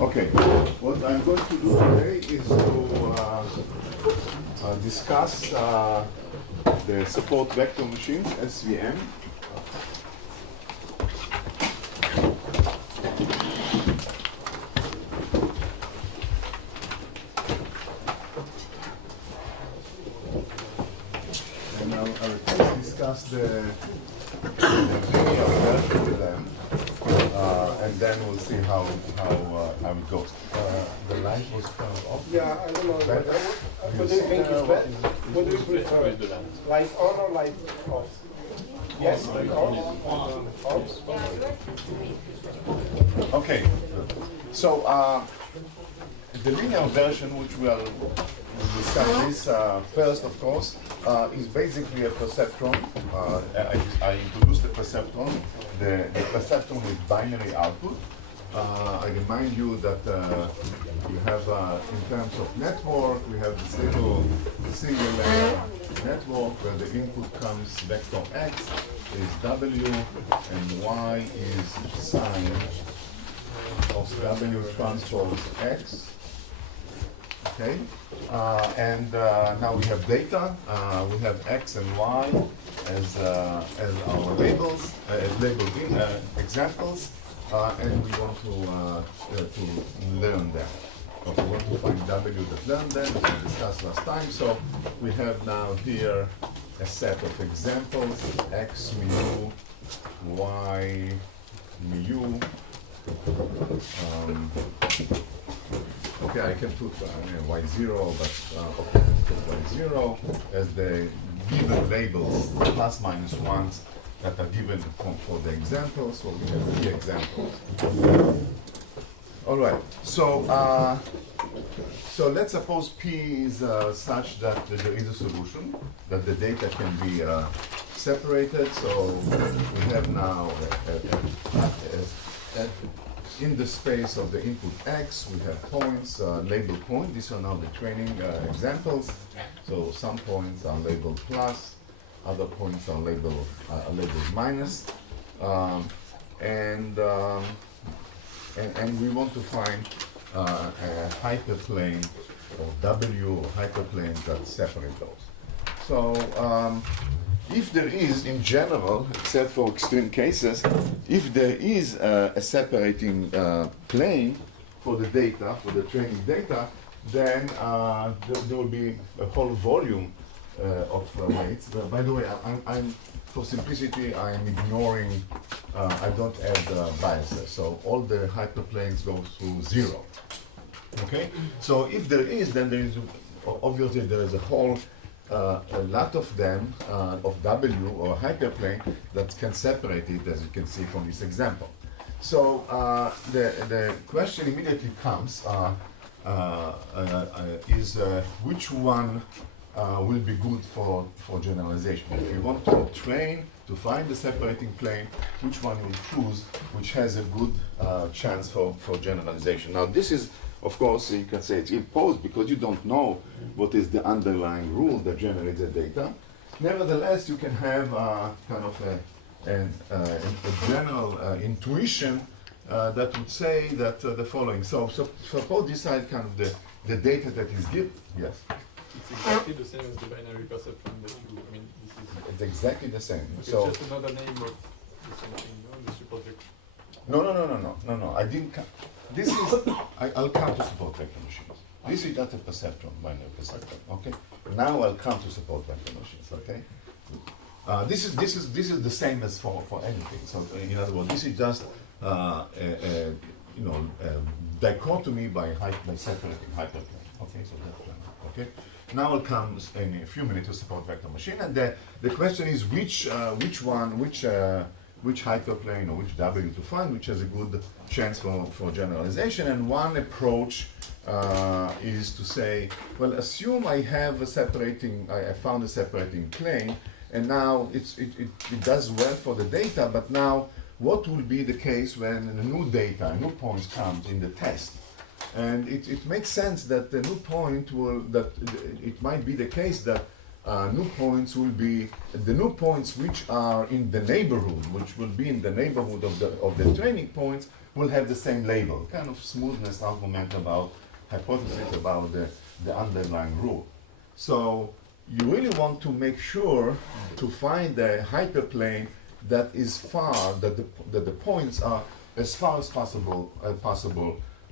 Okay, what I'm going to do today is to discuss the support vector machines, SVM. And I'll first discuss the linear version with them. And then we'll see how it goes. The light was turned off. Yeah, I don't know. What do you think is better? What do you prefer? Light on or light off? Yes, light on. Off. Okay. So the linear version, which we'll discuss this first, of course, is basically a perceptron. I introduced the perceptron. The perceptron with binary output. I remind you that you have, in terms of network, we have this little single layer network where the input comes vector x is w and y is sine of w transpose x. Okay, and now we have data. We have x and y as our labels, as labeled examples, and we want to learn them. We want to find w that learned them, as we discussed last time. So we have now here a set of examples: x mu, y mu. Okay, I can put y0, but okay, let's put y0 as the given labels, plus minus ones that are given for the examples. So we have 3 examples. All right. So let's suppose P is such that there is a solution, that the data can be separated. So we have now in the space of the input x, we have points, labeled point. These are now the training examples. So some points are labeled plus, other points are labeled minus, and we want to find a hyperplane of W or hyperplanes that separate those. So if there is, in general, except for extreme cases, if there is a separating plane for the data, for the training data, then there will be a whole volume of weights. By the way, I'm for simplicity, I'm ignoring, I don't add biases. So all the hyperplanes go through 0. Okay? So if there is, then there is, obviously there is a whole a lot of them, of W or hyperplane, that can separate it, as you can see from this example. So the question immediately comes, is which one will be good for generalization? If you want to train to find the separating plane, which one you choose, which has a good chance for generalization? Now this is, of course, you can say it's imposed because you don't know what is the underlying rule that generates the data. Nevertheless, you can have kind of a general intuition that would say that the following. So suppose this is kind of the data that is given. Yes? It's exactly the same as the binary perceptron that you, I mean, this is... It's exactly the same. Okay, So it's just another name of the same thing, no? The support vector. No. I didn't. This is. I'll come to support vector machines. This is not a perceptron, binary perceptron. Okay. Now I'll come to support vector machines. Okay. This is the same as for anything. So in other words, this is just dichotomy by separating hyperplane. Okay. So that's okay. Now I'll come in a few minutes to support vector machine, and the question is which hyperplane or which W to find, which has a good chance for generalization. And one approach is to say, well, assume I have a separating, I found a separating plane, and now it does well for the data, but now what will be the case when the new data, new points comes in the test? And it makes sense that the new point it might be the case that new points will be the new points which are in the neighborhood, which will be in the neighborhood of the training points, will have the same label. Kind of smoothness argument about hypothesis about the underlying rule. So you really want to make sure to find a hyperplane that is far, that the points are as far as possible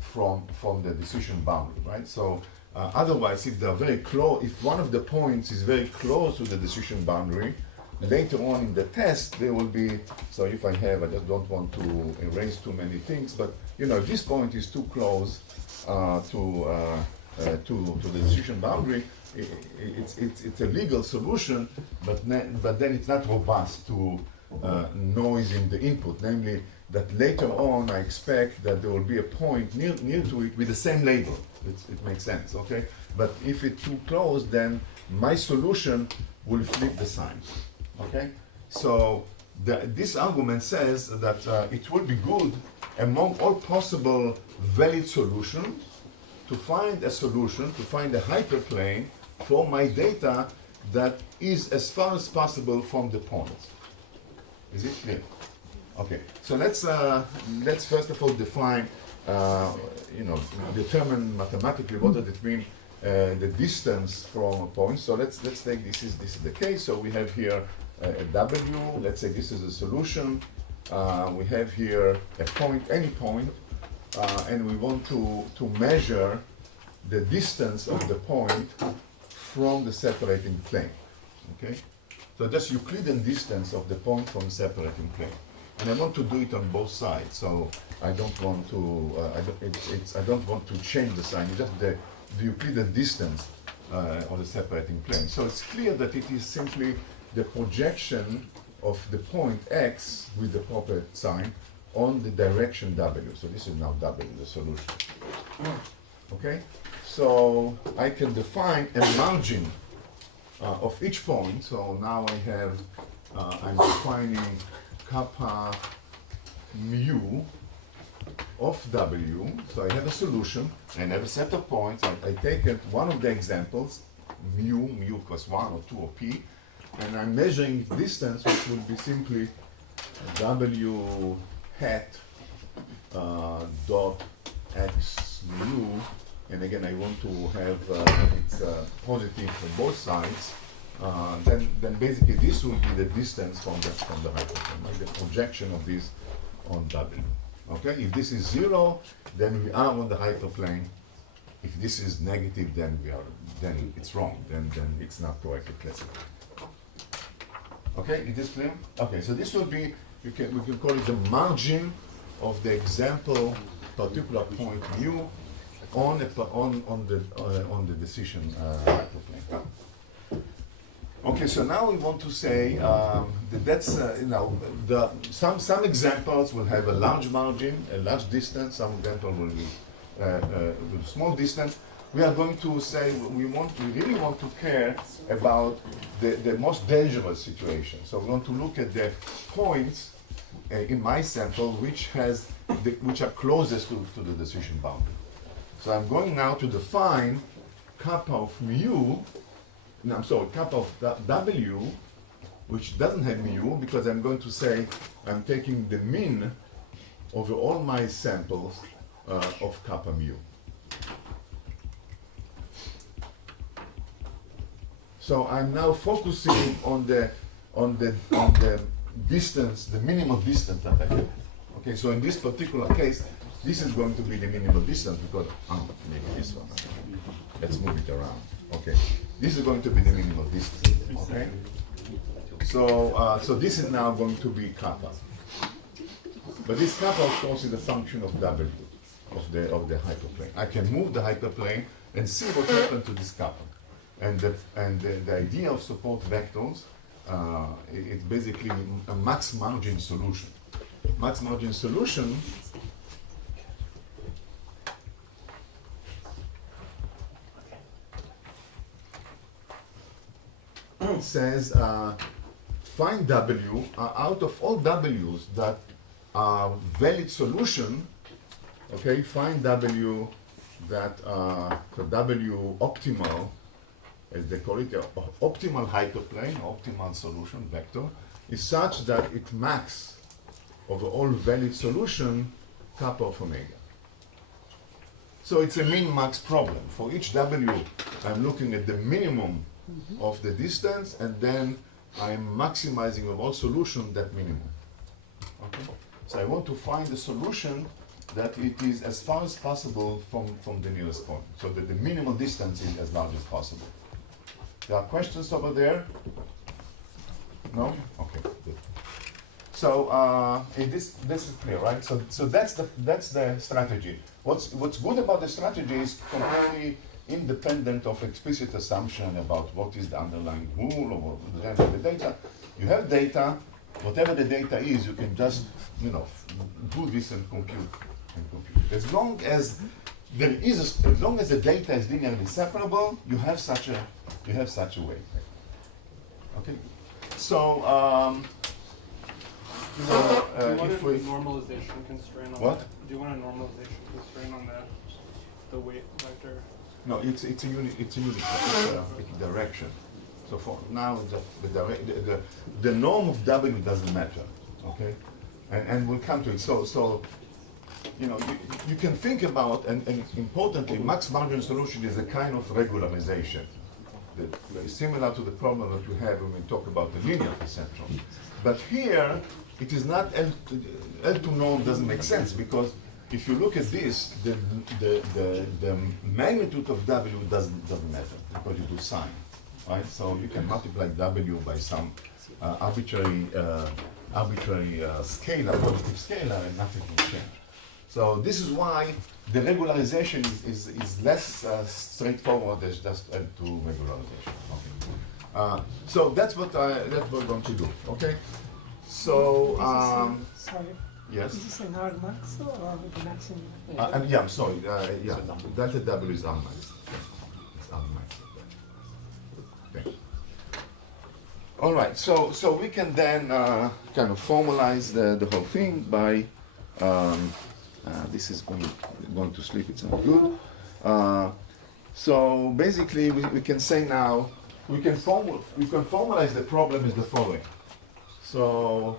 from the decision boundary, right? So otherwise, if they're very close, if one of the points is very close to the decision boundary, later on in the test there will be. So if I just don't want to erase too many things, but you know, if this point is too close to the decision boundary, it's a legal solution, but then it's not robust to noise in the input, namely that later on I expect that there will be a point near to it with the same label. It makes sense, okay? But if it's too close, then my solution will flip the sign, okay? So this argument says that it will be good among all possible valid solutions to find a solution, to find a hyperplane for my data that is as far as possible from the points. Is it clear? Okay, so let's first of all define, determine mathematically what does it mean, the distance from a point. So let's take this is the case. So we have here a W. Let's say this is a solution. We have here a point, any point, and we want to measure the distance of the point from the separating plane. Okay, so just Euclidean distance of the point from the separating plane. And I want to do it on both sides, so I don't want to. I don't want to change the sign. It's just the Euclidean distance on the separating plane. So it's clear that it is simply the projection of the point x with the proper sign on the direction w. So this is now w, the solution. Okay. So I can define a margin of each point. So now I have. I'm defining kappa mu of w. So I have a solution and I have a set of points. I take one of the examples, mu plus 1 or 2 or p, and I'm measuring distance, which would be simply w hat dot x mu. And again, I want to have it's positive for both sides. Then basically this will be the distance from the hyperplane, like the projection of this on W. Okay, if this is 0, then we are on the hyperplane. If this is negative, then it's wrong. Then it's not correctly classified. Okay, is this clear? Okay, so this will be we can call it the margin of the example particular point mu on the decision hyperplane. Okay, so now we want to say that's some examples will have a large margin, a large distance. Some examples will be with small distance. We are going to say we really want to care about the most dangerous situation. So we want to look at the points in my sample which are closest to the decision boundary. So I'm going now to define kappa of mu. No, I'm sorry, kappa of w, which doesn't have mu, because I'm going to say I'm taking the mean over all my samples of kappa mu. So I'm now focusing on the distance, the minimal distance that I have. Okay, so in this particular case, this is going to be the minimal distance because maybe this one. Let's move it around. Okay, this is going to be the minimal distance. Okay, so this is now going to be kappa. But this kappa, of course, is a function of w of the hyperplane. I can move the hyperplane and see what happened to this kappa. And the idea of support vectors, it's basically a max margin solution. Max margin solution says find W out of all W's that are valid solution. Okay, find W that W optimal as they call it, optimal hyperplane, optimal solution vector, is such that it max over all valid solution kappa of omega. So it's a min-max problem. For each W, I'm looking at the minimum of the distance, and then I'm maximizing of all solution that minimum. Okay? So I want to find a solution that it is as far as possible from the nearest point, so that the minimal distance is as large as possible. There are questions over there? No? Okay, good. So this is clear, right? So that's the strategy. What's good about the strategy is completely independent of explicit assumption about what is the underlying rule or the range of the data. You have data, whatever the data is, you can just do this and compute. As long as as long as the data is linearly separable, you have such a way. Okay. So Do you want if a we normalization constraint on What? that? Do you want a normalization constraint on the weight vector? no, it's a unit. It's a direction. So for now, the norm of W doesn't matter. Okay, and we'll come to it. So you can think about, and importantly, max margin solution is a kind of regularization that is similar to the problem that we have when we talk about the linear perceptron. But here, it is not L2 norm doesn't make sense, because if you look at this, the magnitude of W doesn't matter, because you do sine, right? So you can multiply W by some arbitrary scalar, positive scalar, and nothing will change. So this is why the regularization is less straightforward as just L2 regularization. Okay. So that's what we're going to do. Okay. So Sorry, yes. is this an argmax or the maximum? And yeah, I'm sorry. Yeah, delta W is argmax. It's argmax. Okay. All right. So we can then kind of formalize the whole thing by. This is going to sleep, it's not good. So basically we can say now, we can formalize the problem as the following. So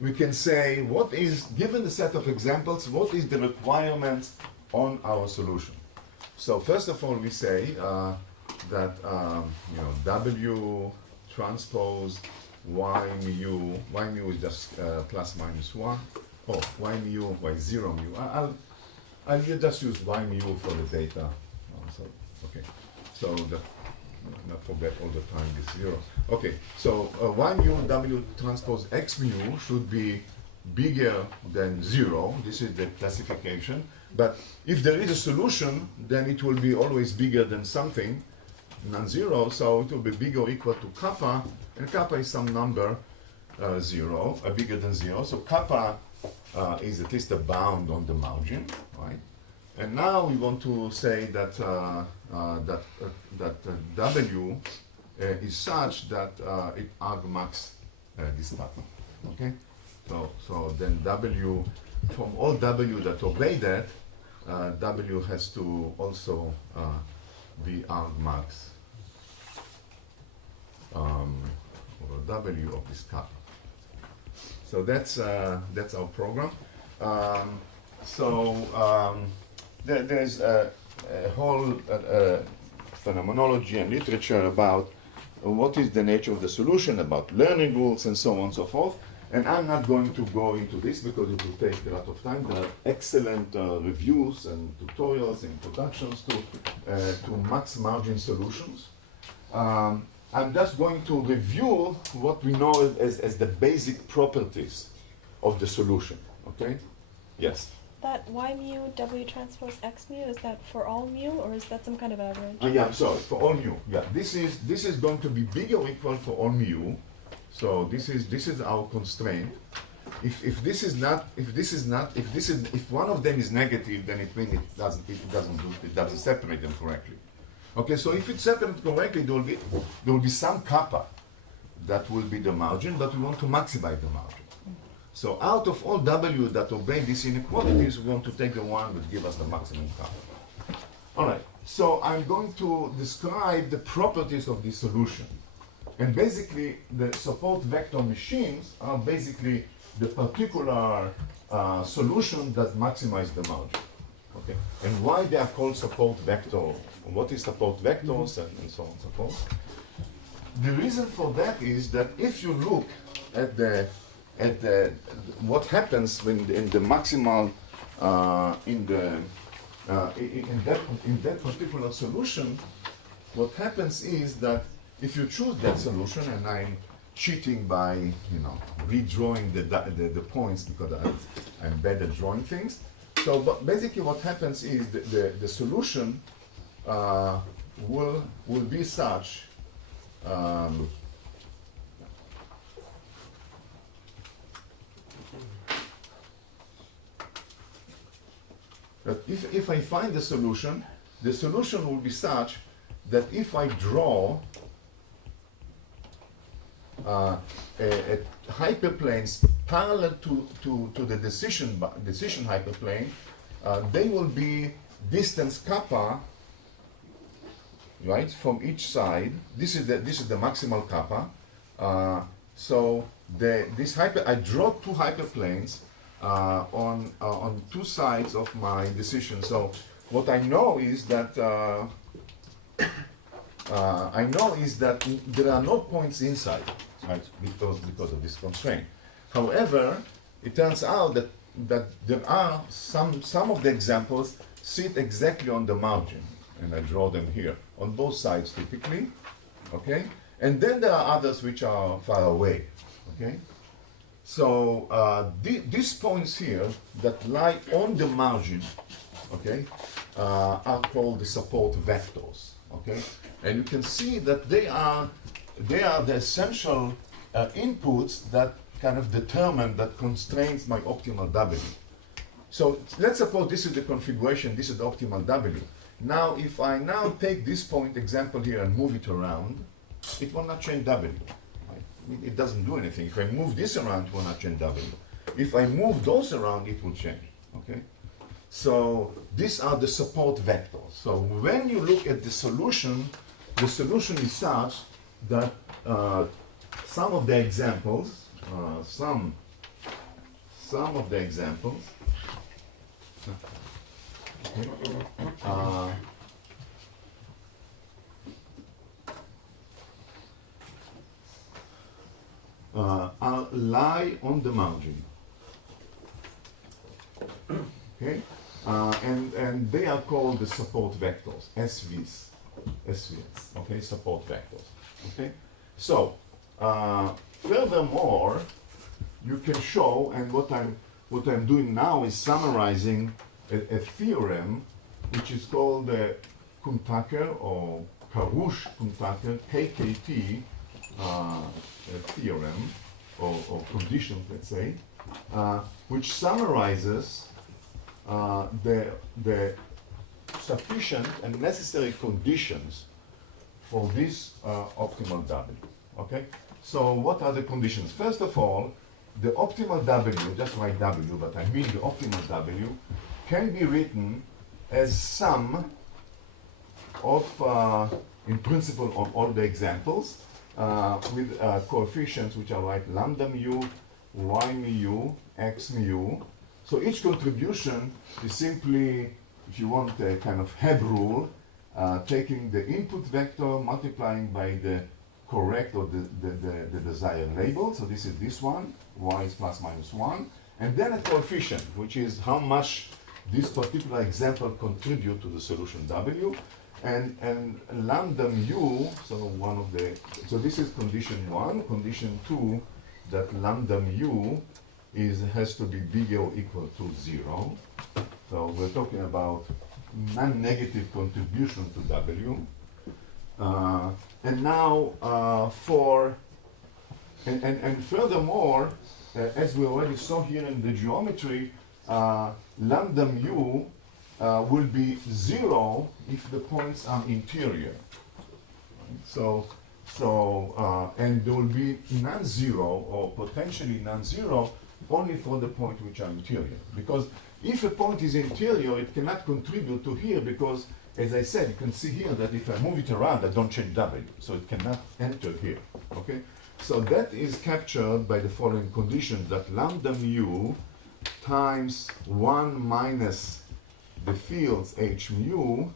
we can say, what is, given the set of examples, what is the requirements on our solution? So first of all, we say that W transpose Y mu is just plus minus 1. Oh, y mu, y0 mu. I'll just use y mu for the data. Okay. So not forget all the time this 0. Okay. So y mu W transpose x mu should be bigger than 0. This is the classification. But if there is a solution, then it will be always bigger than something, non-zero. So it will be bigger or equal to kappa, and kappa is some number 0, bigger than 0. So kappa is at least a bound on the margin, right? And now we want to say that W is such that it argmax this pattern. Okay, so then W, from all W that obey that, W has to also be argmax over W of this kappa. So that's our program. There's a whole phenomenology and literature about what is the nature of the solution, about learning rules, and so on and so forth. And I'm not going to go into this because it will take a lot of time. There are excellent reviews and tutorials and introductions to max margin solutions. I'm just going to review what we know as the basic properties of the solution. Okay? Yes? That y mu W transpose x mu, is that for all mu, or is that some kind of average? Yeah, I'm sorry, for all mu. Yeah, this is going to be bigger or equal for all mu. So this is our constraint. If one of them is negative, then it means it doesn't separate them correctly. Okay, so if it's separated correctly, there will be some kappa that will be the margin, but we want to maximize the margin. So out of all W that obey these inequalities, we want to take the one that give us the maximum kappa. All right. So I'm going to describe the properties of this solution. And basically, the support vector machines are basically the particular solution that maximize the margin. Okay? And why they are called support vector? What is support vectors and so on and so forth? The reason for that is that if you look at what happens when in the maximal in that particular solution, what happens is that if you choose that solution, and I'm cheating by redrawing the points because I'm bad at drawing things. So, but basically, what happens is the solution will be such. That if I find the solution will be such that if I draw a hyperplanes parallel to the decision hyperplane, they will be distance kappa, right, from each side. This is the maximal kappa. So I draw two hyperplanes on two sides of my decision. So what I know is that there are no points inside, right, because of this constraint. However, it turns out that there are some of the examples sit exactly on the margin, and I draw them here on both sides typically, okay. And then there are others which are far away, okay. So these points here that lie on the margin, okay, are called the support vectors, okay. And you can see that they are the essential inputs that kind of determine, that constrains my optimal W. So let's suppose this is the configuration, this is the optimal W. Now, if I now take this point example here and move it around, it will not change W. Right? It doesn't do anything. If I move this around, it will not change W. If I move those around, it will change. Okay? So these are the support vectors. So when you look at the solution is such that some of the examples, lie on the margin. Okay, and they are called the support vectors, SVs. Okay, support vectors. Okay, so furthermore, you can show, and what I'm doing now is summarizing a theorem which is called the Kuhn-Tucker or Karush-Kuhn-Tucker KKT theorem or conditions, let's say, which summarizes the sufficient and necessary conditions for this optimal W. Okay? So what are the conditions? First of all, the optimal W, just write W, but I mean the optimal W, can be written as sum of, in principle, on all the examples, with coefficients which are like lambda mu, y mu, x mu. So each contribution is simply, if you want, a kind of Heb rule, taking the input vector, multiplying by the correct or the desired label. So this is this one, y is plus minus 1. And then a coefficient, which is how much this particular example contribute to the solution W. And lambda mu, so this is condition 1. Condition 2, that lambda mu has to be bigger or equal to 0. So we're talking about non-negative contribution to W. And now and furthermore, as we already saw here in the geometry, lambda mu will be 0 if the points are interior. So and there will be non-zero or potentially non-zero only for the point which are interior. Because if a point is interior, it cannot contribute to here because as I said, you can see here that if I move it around, I don't change W, so it cannot enter here, okay? So that is captured by the following condition, that lambda mu times 1 minus the fields h mu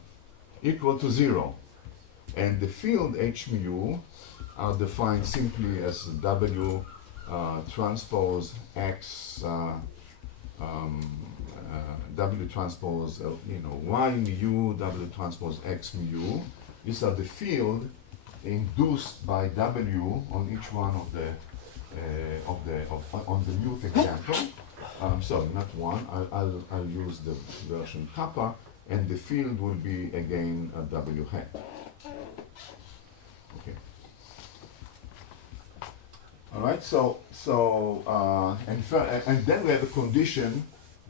equal to 0. And the field h mu are defined simply as W transpose X, W transpose, Y mu, W transpose X mu. These are the field induced by W on each one of the on the muth example. Sorry, not one. I'll use the version kappa, and the field will be again a W hat. Okay. All right. And then we have a condition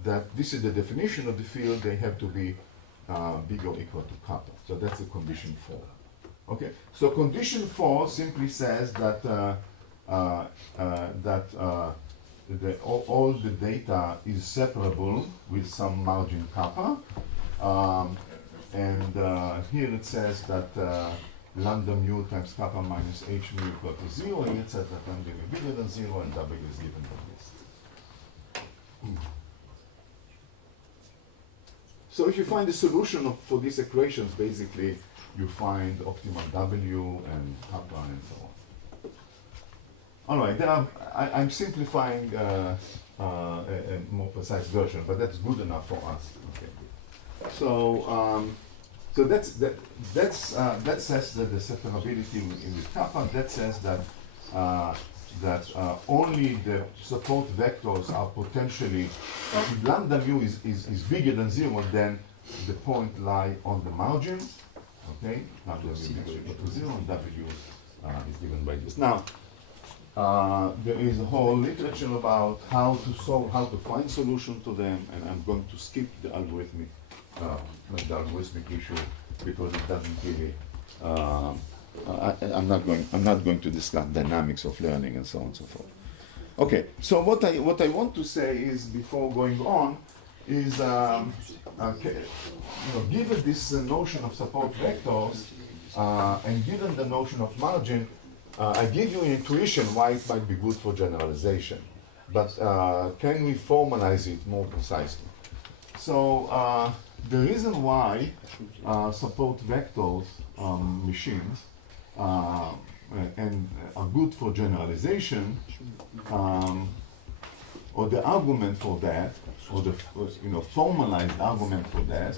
that this is the definition of the field. They have to be bigger or equal to kappa. So that's the condition 4. Okay. So condition 4 simply says that all the data is separable with some margin kappa. Here it says that lambda mu times kappa minus h mu equal to 0, and it says that lambda mu bigger than 0 and W is given by this. So if you find the solution for these equations, basically you find optimal W and kappa and so on. All right, then I'm simplifying a more precise version, but that's good enough for us. Okay. So that says that the separability with kappa. That says that only the support vectors are potentially. If lambda mu is bigger than 0, then the point lie on the margins. Okay, lambda mu is equal to 0, and W is given by this. Now. There is a whole literature about how to find solution to them, and I'm going to skip the algorithmic issue because it doesn't really. I'm not going to discuss dynamics of learning and so on and so forth. Okay, so what I want to say is, before going on, is given this notion of support vectors and given the notion of margin. I give you an intuition why it might be good for generalization, but can we formalize it more precisely? So the reason why support vectors machines and are good for generalization, or the argument for that, or the formalized argument for that,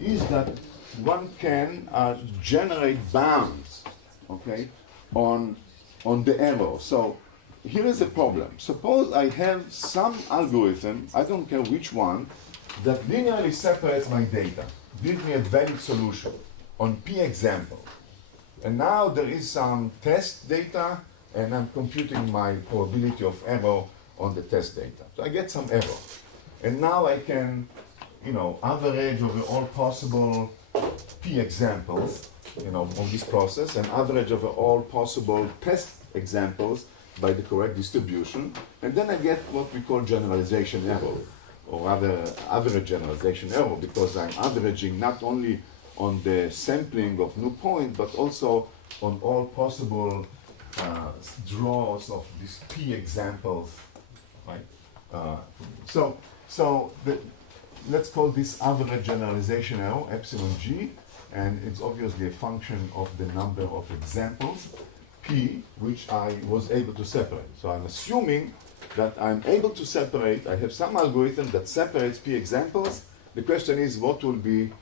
is that one can generate bounds, okay, on the error. So here is the problem. Suppose I have some algorithm, I don't care which one, that linearly separates my data, gives me a valid solution on P example. And now there is some test data, and I'm computing my probability of error on the test data. So I get some error. And now I can, average over all possible P examples, on this process, and average over all possible test examples by the correct distribution, and then I get what we call generalization error, or rather average generalization error, because I'm averaging not only on the sampling of new point, but also on all possible draws of these P examples, right? Let's call this average generalization error, epsilon g, and it's obviously a function of the number of examples, P, which I was able to separate. So I'm assuming that I'm able to separate, I have some algorithm that separates P examples. The question is, what will be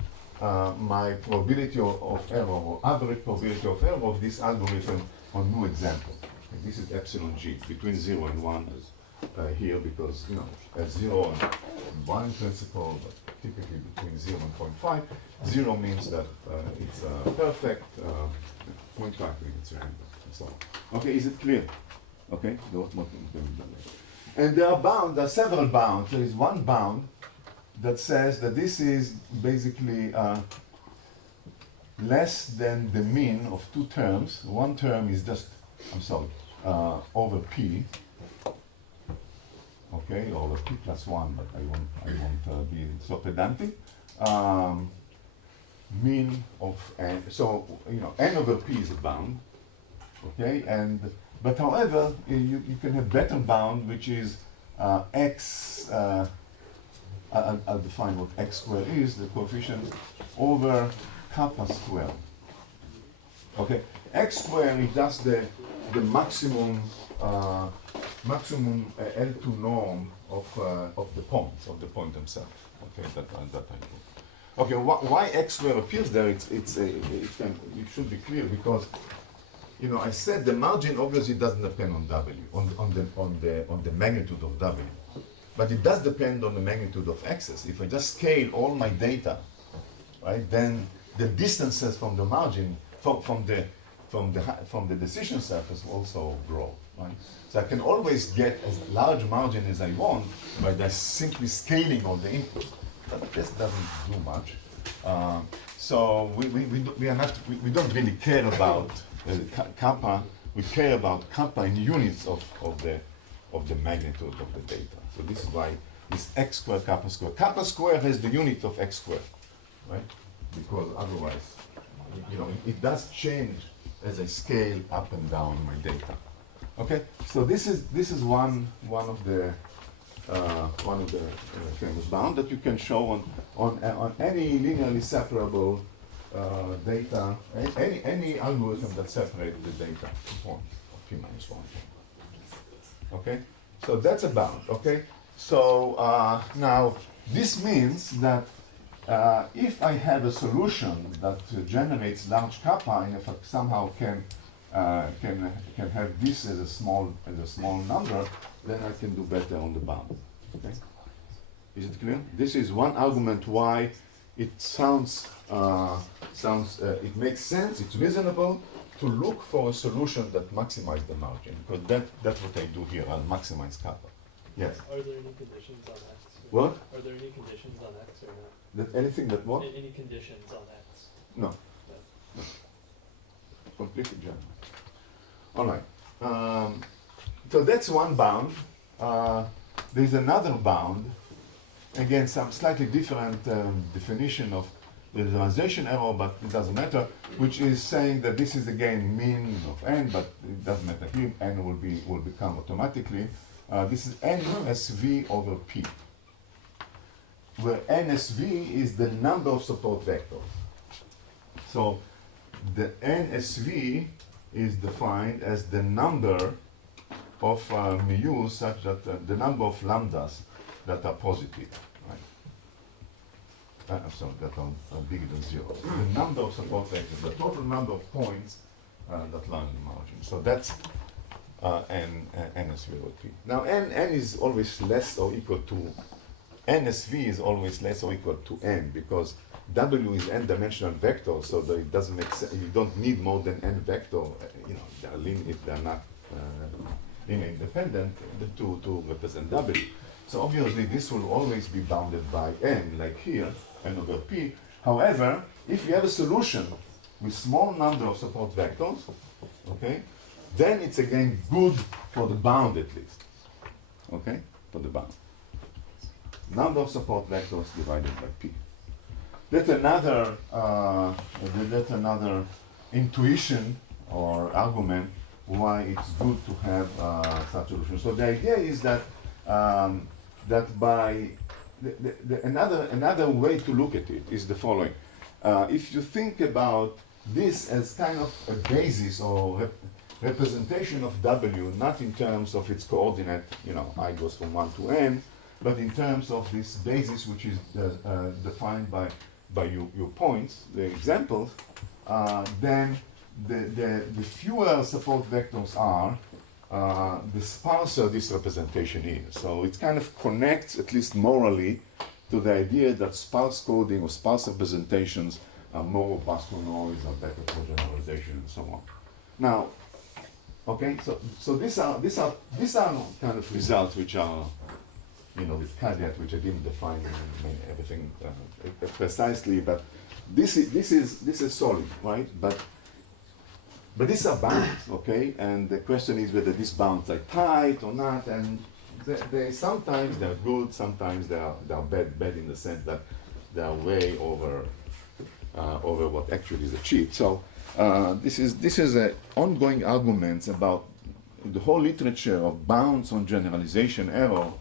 my probability of error, or average probability of error of this algorithm on new example. And this is epsilon g, between 0 and 1 is here, because, at 0 and 1 in principle, but typically between 0 and 0.5. 0 means that it's perfect, 0.5 means it's random, and so on. Okay, is it clear? Okay, and there are several bounds. There is one bound that says that this is basically less than the mean of two terms. One term is just, over P, okay, over P plus 1, but I won't be so pedantic. mean of n. So n over p is a bound, okay? But however, you can have better bound, which is x. I'll define what x squared is, the coefficient over kappa squared. Okay, x squared is just the maximum L2 norm of the point themselves. Okay, that I do. Okay, why x squared appears there? It should be clear because I said the margin obviously doesn't depend on w, on the magnitude of w, but it does depend on the magnitude of x's. If I just scale all my data, right, then the distances from the margin from the decision surface also grow, right? So I can always get as large margin as I want by just simply scaling all the inputs. But this doesn't do much. So we don't really care about kappa. We care about kappa in units of the magnitude of the data. So this is why this x squared kappa squared. Kappa squared has the unit of x squared, right? Because otherwise, it does change as I scale up and down my data. Okay, so this is one of the famous bound that you can show on any linearly separable data, any algorithm that separates the data to points of p minus 1. Okay, so that's a bound. Okay, so now this means that if I have a solution that generates large kappa, and if I somehow can have this as a small number, then I can do better on the bound. Okay, is it clear? This is one argument why it sounds it makes sense. It's reasonable to look for a solution that maximizes the margin, because that's what I do here. I'll maximize kappa. Yes. Are there any conditions on X? What? Are there any conditions on X or not? That anything that what? Any conditions on X? No. No. Completely general. All right. So that's one bound. There's another bound. Again, some slightly different definition of the realization error, but it doesn't matter, which is saying that this is again mean of n, but it doesn't matter here. N will become automatically. This is NSV over P, where NSV is the number of support vectors. So the NSV is defined as the number of mu such that the number of lambdas that are positive, right? Sorry, that are bigger than 0. The number of support vectors, the total number of points that lie in the margin. So that's NSV over P. Now n is always less or equal to, NSV is always less or equal to n, because W is n-dimensional vector, so that it doesn't make sense. You don't need more than n vector. If they're not linear independent, to represent W. So obviously this will always be bounded by n, like here, n over P. However, if you have a solution with small number of support vectors, okay, then it's again good for the bound at least. Okay, for the bound. Number of support vectors divided by P. That's another intuition or argument why it's good to have such a solution. So the idea is that by another way to look at it is the following. If you think about this as kind of a basis or representation of W, not in terms of its coordinate, I goes from 1 to n, but in terms of this basis which is defined by your points, the examples, then the fewer support vectors are, the sparser this representation is. So it kind of connects, at least morally, to the idea that sparse coding or sparse representations are more robust to noise, are better for generalization, and so on. Now, okay, so these are kind of results which are, with caveat, which I didn't define everything precisely, but this is solid, right? But these are bounds, okay? And the question is whether these bounds are tight or not, and sometimes they're good, sometimes they are bad in the sense that they are way over over what actually is achieved. So this is an ongoing argument about the whole literature of bounds on generalization error.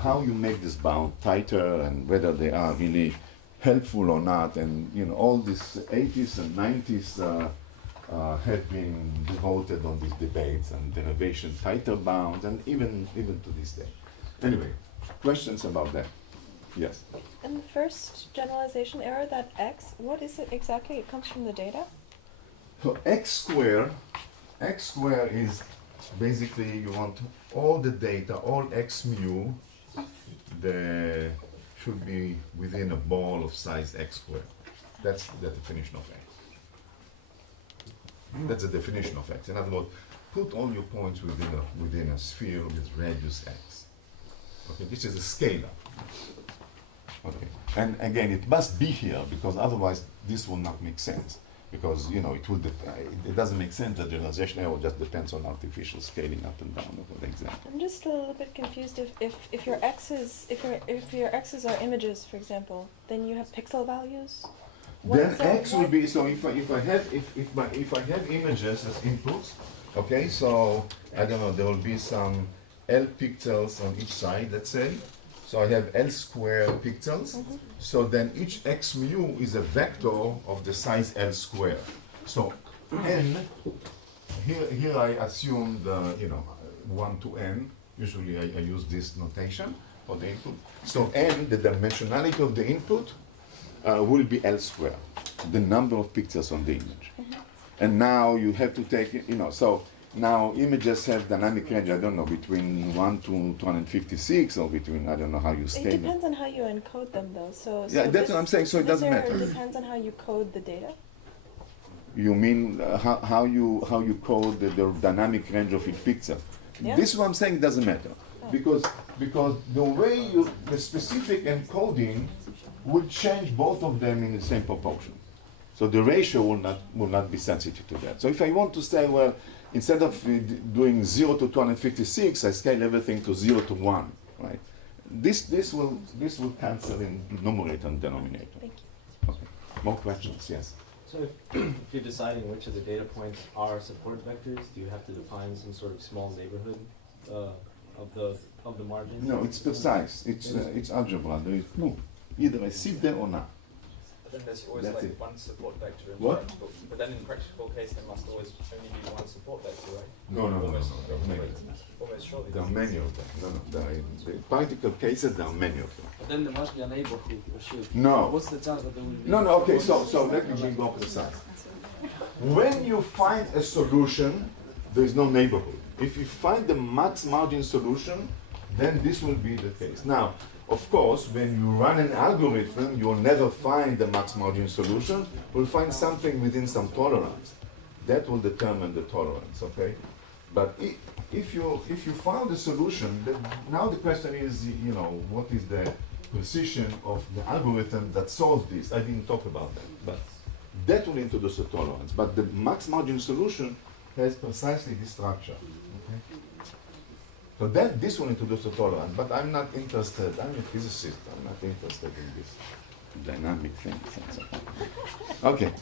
How you make this bound tighter and whether they are really helpful or not, and all these 80s and 90s have been devoted on these debates and derivation tighter bounds, and even to this day. Anyway, questions about that? Yes. And the first generalization error, that x, what is it exactly? It comes from the data? So x squared is basically you want all the data, all x mu, they should be within a ball of size x squared. That's the definition of x. That's the definition of x. In other words, put all your points within a sphere with radius x. Okay, this is a scalar. Okay, and again, it must be here because otherwise this will not make sense. Because it doesn't make sense that generalization error just depends on artificial scaling up and down of an example. I'm just a little bit confused. If your x's are images, for example, then you have pixel values. Then x will be so if I have images as inputs, okay. So I don't know, there will be some L pixels on each side, let's say. So I have L square pixels. So then each x mu is a vector of the size L square. So n, here I assume the 1 to n. Usually I use this notation for the input. So n, the dimensionality of the input, will be L square, the number of pixels on the image. And now you have to take, so now images have dynamic range, I don't know, between 1 to 256 or between, I don't know how you scale It them. depends on how you encode them, though. So Yeah, that's what I'm saying, so it doesn't matter. It depends on how you code the data. You mean how you code the dynamic range of each pixel? Yeah. This is what I'm saying doesn't matter. Because the way the specific encoding will change both of them in the same proportion. So the ratio will not be sensitive to that. So if I want to say, well, instead of doing 0 to 256, I scale everything to 0 to 1, right? This will cancel in numerator and denominator. Thank you. Okay. More questions? Yes. So if you're deciding which of the data points are support vectors, do you have to define some sort of small neighborhood of the margin? No, it's precise. It's algebra. There is no either I sit there or not. But then there's always That's like it. one support vector in What? practical. But then in practical case there must always only be one support vector, right? No. Almost, There are many. almost surely. There are many of them. No. The practical cases, there are many of them. But then there must be a neighborhood or should. No. What's the chance that there will be? No. Okay. So let me be more precise. When you find a solution, there is no neighborhood. If you find the max margin solution, then this will be the case. Now, of course, when you run an algorithm, you'll never find the max margin solution. You'll find something within some tolerance. That will determine the tolerance, okay? But if you found a solution, now the question is, what is the precision of the algorithm that solves this? I didn't talk about that, but that will introduce a tolerance. But the max margin solution has precisely this structure. Okay? So then this will introduce a tolerance, but I'm not interested. I'm a physicist. I'm not interested in this dynamic thing. Okay,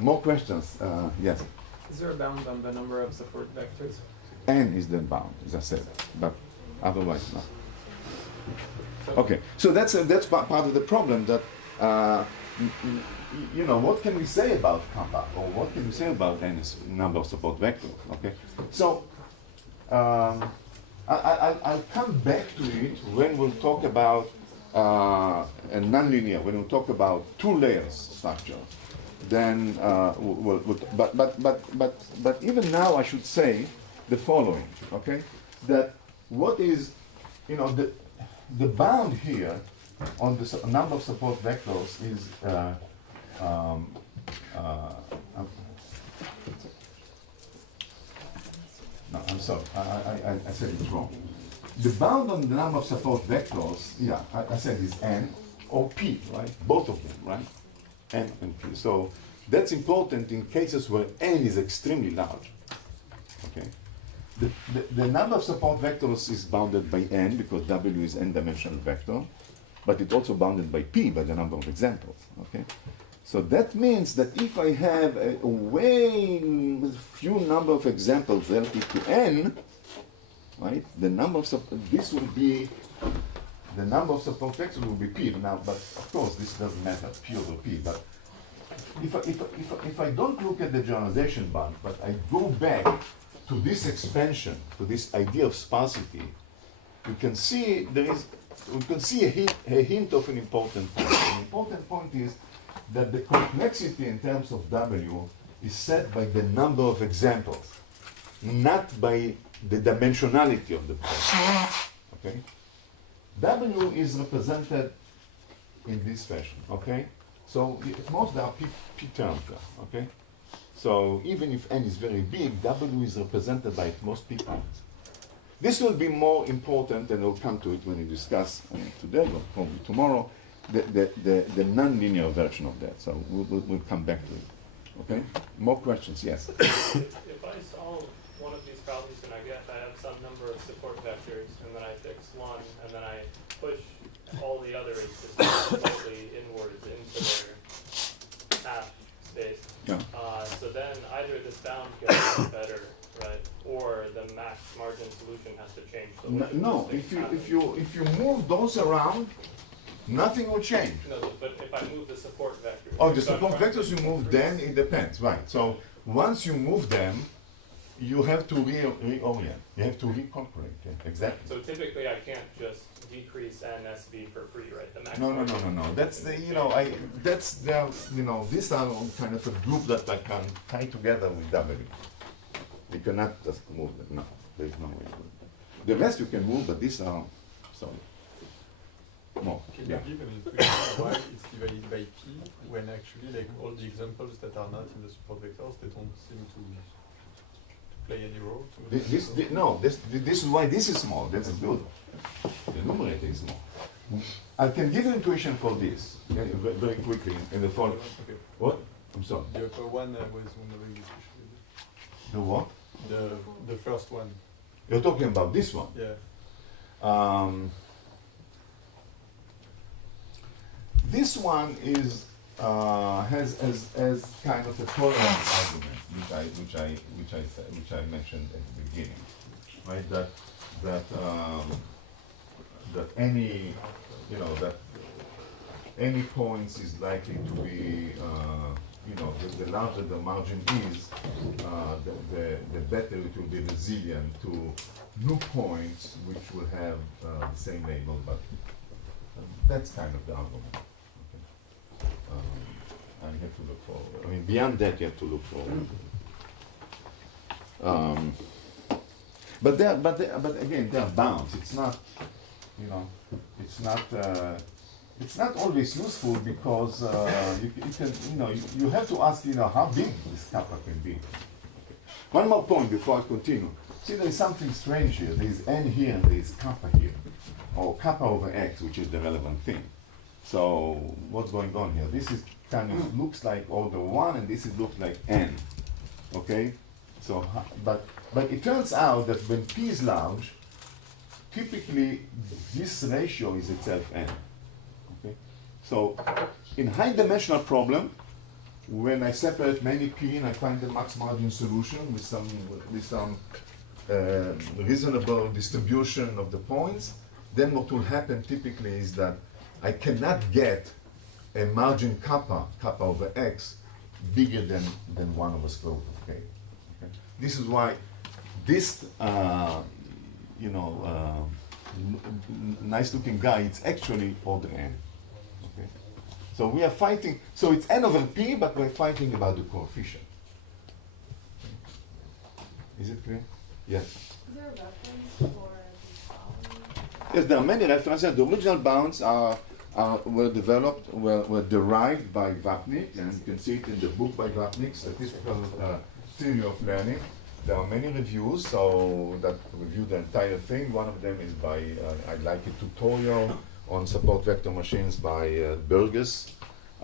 more questions? Yes. Is there a bound on the number of support vectors? N is the bound, as I said, but otherwise not. Okay, so that's part of the problem that what can we say about kappa, or what can we say about n is number of support vectors? Okay, so I'll come back to it when we'll talk about a nonlinear, when we'll talk about two layers structure. Then, but even now I should say the following, okay? That what is, the bound here on the number of support vectors is, no, I'm sorry, I said it wrong. The bound on the number of support vectors, yeah, I said is n or p, right? Both of them, right? N and p. So that's important in cases where n is extremely large. Okay. The number of support vectors is bounded by n because w is n-dimensional vector, but it's also bounded by p, by the number of examples. Okay. So that means that if I have a way few number of examples relative to n, right, the number of this will be the number of support vectors will be p. Now, but of course this doesn't matter, p over p. But if I don't look at the generalization bound, but I go back to this expansion, to this idea of sparsity, we can see a hint of an important point. An important point is that the complexity in terms of W is set by the number of examples, not by the dimensionality of the point. Okay? W is represented in this fashion. Okay? So at most there are p terms there. Okay? So even if n is very big, W is represented by at most p terms. This will be more important, and we'll come to it when we discuss today or probably tomorrow, the non-linear version of that. So we'll come back to it. Okay? More questions? Yes. If I solve one of these problems and I have some number of support vectors, and then I fix one, and then I push all the others just slightly inwards into their half space. Yeah. So then either this bound gets better, right, or the max margin solution has to change. So which of No, those things if you move those around, nothing will change. No, but if I move the support vectors. Oh, the support vectors you move, then it depends, right? So once you move them, you have to reorient. You have to recalculate. Yeah, exactly. So typically, I can't just decrease NSV for free, right? The max No. margin. That's the that's the these are kind of a group that I can tie together with W. You cannot just move them. No, there is no way. The rest you can move, but these are sorry. More. Can Yeah. you give an intuition why it's divided by p when actually like all the examples that are not in the support vectors, they don't seem to play any role? This is why this is small. That's good. The numerator is small. I can give you intuition for this very quickly in the following. Okay. What? I'm sorry. The upper one was wondering especially. The what? The first one. You're talking about this one. Yeah. This one is has kind of a tolerance argument, which I mentioned at the beginning, right? That any any points is likely to be the larger the margin is, the better it will be resilient to new points which will have the same label, but that's kind of the argument. I have to look forward. I mean, beyond that, you have to look forward. But again, they are bounds. It's not, it's not always useful because you have to ask, how big this kappa can be. One more point before I continue. See, there is something strange here. There is n here and there is kappa here, or kappa over x, which is the relevant thing. So what's going on here? This is kind of looks like order 1, and this is looks like n. Okay? So, but it turns out that when p is large, typically this ratio is itself n. Okay? So in high-dimensional problem, when I separate many p and I find the max margin solution with some reasonable distribution of the points, then what will happen typically is that I cannot get a margin kappa over x bigger than 1 over square root of k. Okay? This is why this nice looking guy, it's actually order n. Okay? So we are fighting, so it's n over p, but we're fighting about the coefficient. Is it clear? Yes. Is there a reference for the following? Yes, there are many references. The original bounds were derived by Vapnik, and you can see it in the book by Vapnik, Statistical Theory of Learning. There are many reviews, so that review the entire thing. One of them is by, I like a tutorial on support vector machines by Burgess,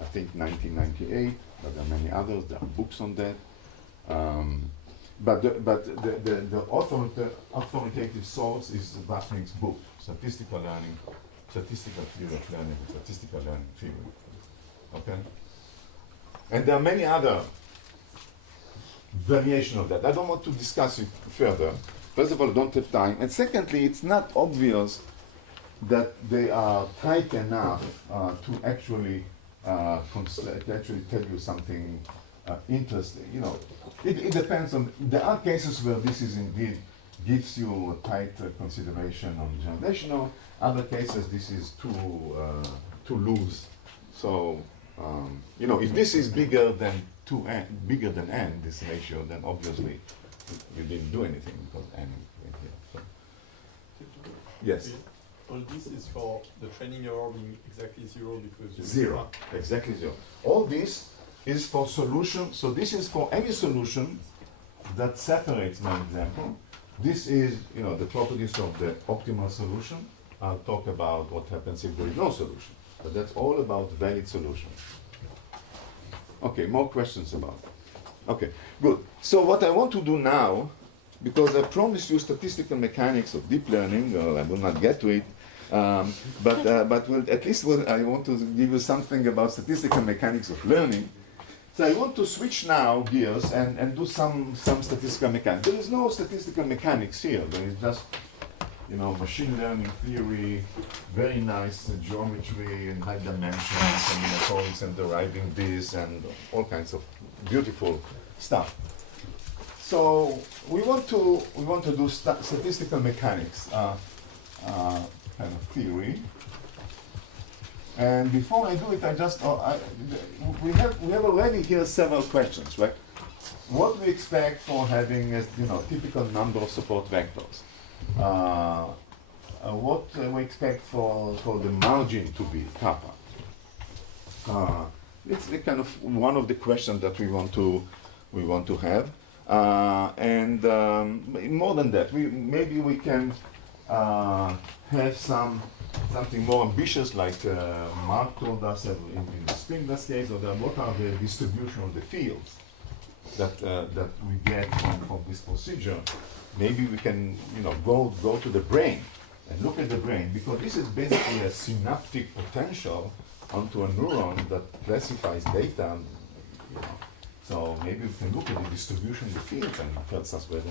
I think 1998, but there are many others. There are books on that. But the authoritative source is Vapnik's book, Statistical Theory of Learning, and Statistical Learning Theory. Okay? And there are many other variations of that. I don't want to discuss it further. First of all, I don't have time. And secondly, it's not obvious that they are tight enough to actually tell you something interesting. You know, it depends on. There are cases where this is indeed gives you a tight consideration on generational. Other cases, this is too loose. So you know, if this is bigger than n, this ratio, then obviously you didn't do anything because n is here. So. Yes. All this is for the training error being exactly 0 because you Zero, exactly 0. All this is for solution. So this is for any solution that separates my example. This is, you know, the properties of the optimal solution. I'll talk about what happens if there is no solution. But that's all about valid solution. Okay, more questions about it. Okay, good. So what I want to do now, because I promised you statistical mechanics of deep learning, I will not get to it, but at least I want to give you something about statistical mechanics of learning. So I want to switch now gears and do some statistical mechanics. There is no statistical mechanics here. There is just, you know, machine learning theory, very nice geometry and high dimensions and methods and deriving this and all kinds of beautiful stuff. So we want to do statistical mechanics kind of theory. And before I do it, we have already here several questions, right? What we expect for having a typical number of support vectors? What we expect for the margin to be kappa? It's the kind of one of the questions that we want to have. And more than that, maybe we can have something more ambitious, like Mark told us in the Spindler's case, or what are the distribution of the fields that we get from this procedure. Maybe we can go to the brain and look at the brain, because this is basically a synaptic potential onto a neuron that classifies data. So maybe we can look at the distribution of the fields and it tells us whether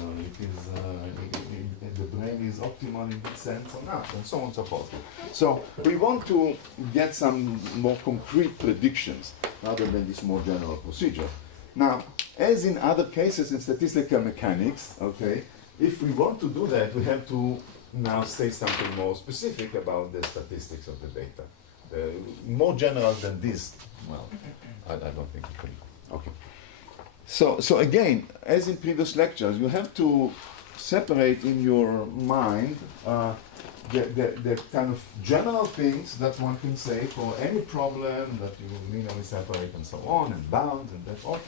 the brain is optimal in this sense or not, and so on and so forth. So we want to get some more concrete predictions rather than this more general procedure. Now, as in other cases in statistical mechanics, okay, if we want to do that, we have to now say something more specific about the statistics of the data. More general than this, well, I don't think it can. Okay. So again, as in previous lectures, you have to separate in your mind the kind of general things that one can say for any problem that you linearly separate and so on, and bounds and that all,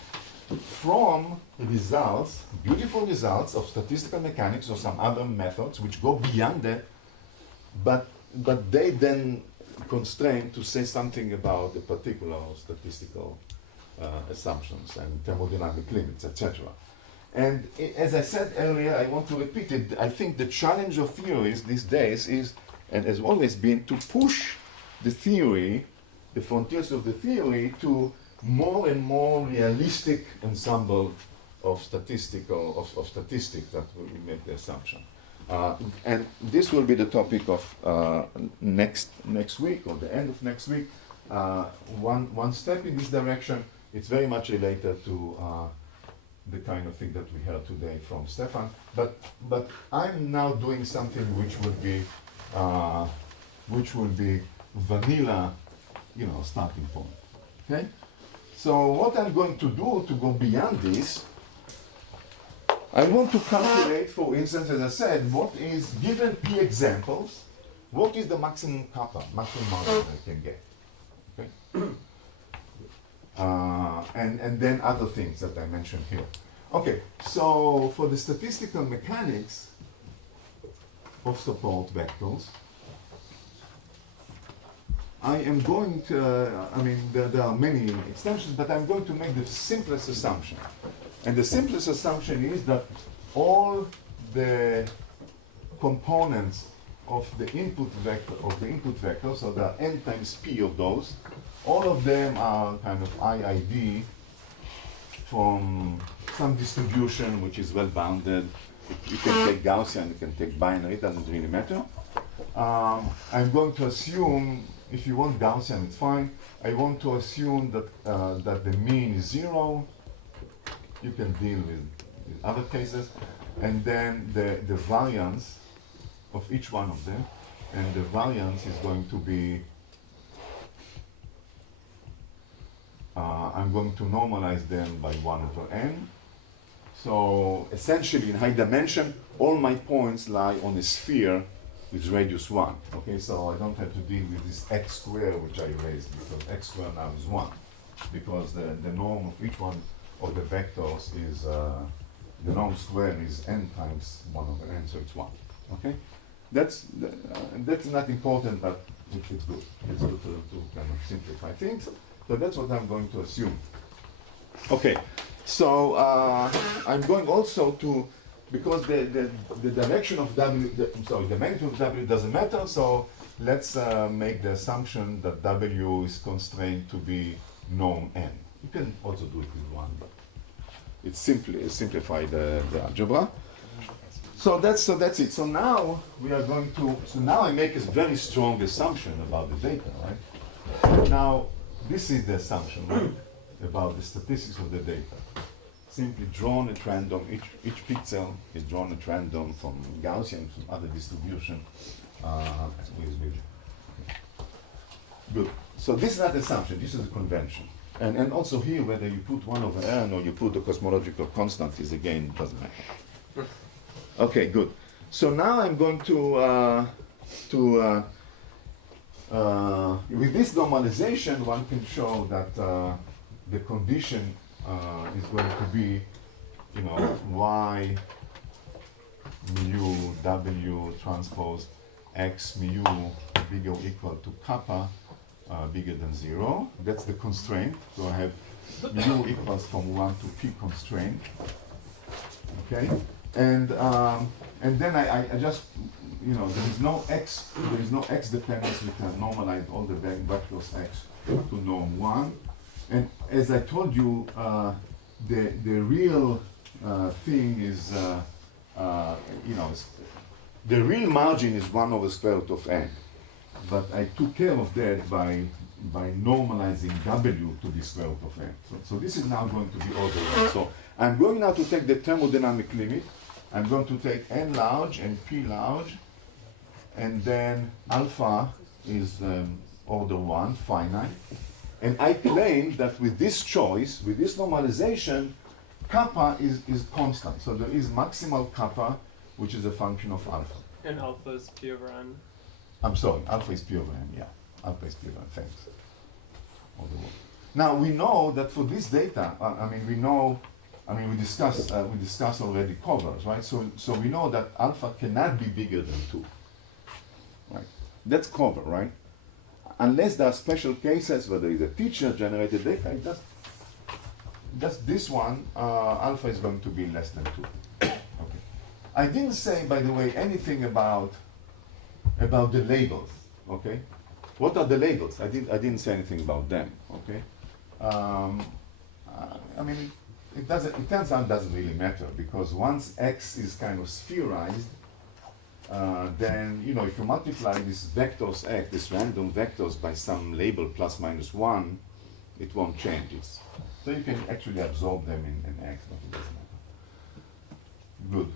from results, beautiful results of statistical mechanics or some other methods which go beyond that, but they then constrain to say something about the particular statistical assumptions and thermodynamic limits, etc. And as I said earlier, I want to repeat it, I think the challenge of theories these days is, and has always been, to push the theory, the frontiers of the theory, to more and more realistic ensemble of statistics that will make the assumption. And this will be the topic of next week, or the end of next week. One step in this direction. It's very much related to the kind of thing that we heard today from Stefan. But I'm now doing something which will be vanilla, starting point. Okay. So what I'm going to do to go beyond this, I want to calculate, for instance, as I said, what is, given P examples, what is the maximum kappa, maximum margin I can get. Okay. And then other things that I mentioned here. Okay, so for the statistical mechanics of support vectors, I am going to, there are many extensions, but I'm going to make the simplest assumption. And the simplest assumption is that all the components of the input vector, so there are n times p of those, all of them are kind of IID from some distribution which is well bounded. You can take Gaussian, you can take binary, it doesn't really matter. I'm going to assume, if you want Gaussian, it's fine. I want to assume that, that the mean is 0. You can deal with other cases. And then the variance of each one of them. And the variance is going to be, I'm going to normalize them by 1/n. So essentially in high dimension, all my points lie on a sphere with radius 1. Okay, so I don't have to deal with this x squared which I raised, because x squared now is 1. Because the norm of each one of the vectors is, the norm squared is n times 1/n, so it's 1. Okay? That's not important, but it's good. It's good to kind of simplify things. So that's what I'm going to assume. Okay, so I'm going also to, because the direction of W, the magnitude of W doesn't matter, so let's make the assumption that W is constrained to be norm n. You can also do it with 1, but it's simplify the algebra. So that's it. So now we are going to, so now I make a very strong assumption about the data, right? Now, this is the assumption, right, about the statistics of the data. Simply drawn at random, each pixel is drawn at random from Gaussian, from other distribution. Good. So this is not the assumption, this is a convention. And also here, whether you put 1/n or you put the cosmological constant is, again, doesn't matter. Okay, good. So now I'm going to with this normalization, one can show that the condition is going to be, you know, y mu w transpose x mu bigger or equal to kappa bigger than 0. That's the constraint. So I have mu equals from 1 to p constraint. Okay, and then I just, you know, there is no x dependence. We can normalize all the vectors x to norm 1. And as I told you, the real thing is, you know, the real margin is 1/square root of n. But I took care of that by normalizing w to the square root of n. So this is now going to be ordered. So I'm going now to take the thermodynamic limit. I'm going to take n large and p large, and then alpha is order 1, finite. And I claim that with this choice, with this normalization, kappa is constant. So there is maximal kappa, which is a function of alpha. And alpha is p over n. I'm sorry, alpha is p over n, yeah. Alpha is p over n, thanks. Now we know that for this data, we discussed already covers, right? So we know that alpha cannot be bigger than 2, right? That's cover, right? Unless there are special cases where there is a teacher-generated data, just this one, alpha is going to be less than 2. Okay. I didn't say, by the way, anything about the labels. Okay. What are the labels? I didn't say anything about them. Okay. It turns out it doesn't really matter, because once x is kind of spherized, then, you know, if you multiply these vectors x, these random vectors, by some label plus minus 1, it won't change. So you can actually absorb them in x, but it doesn't matter. Good.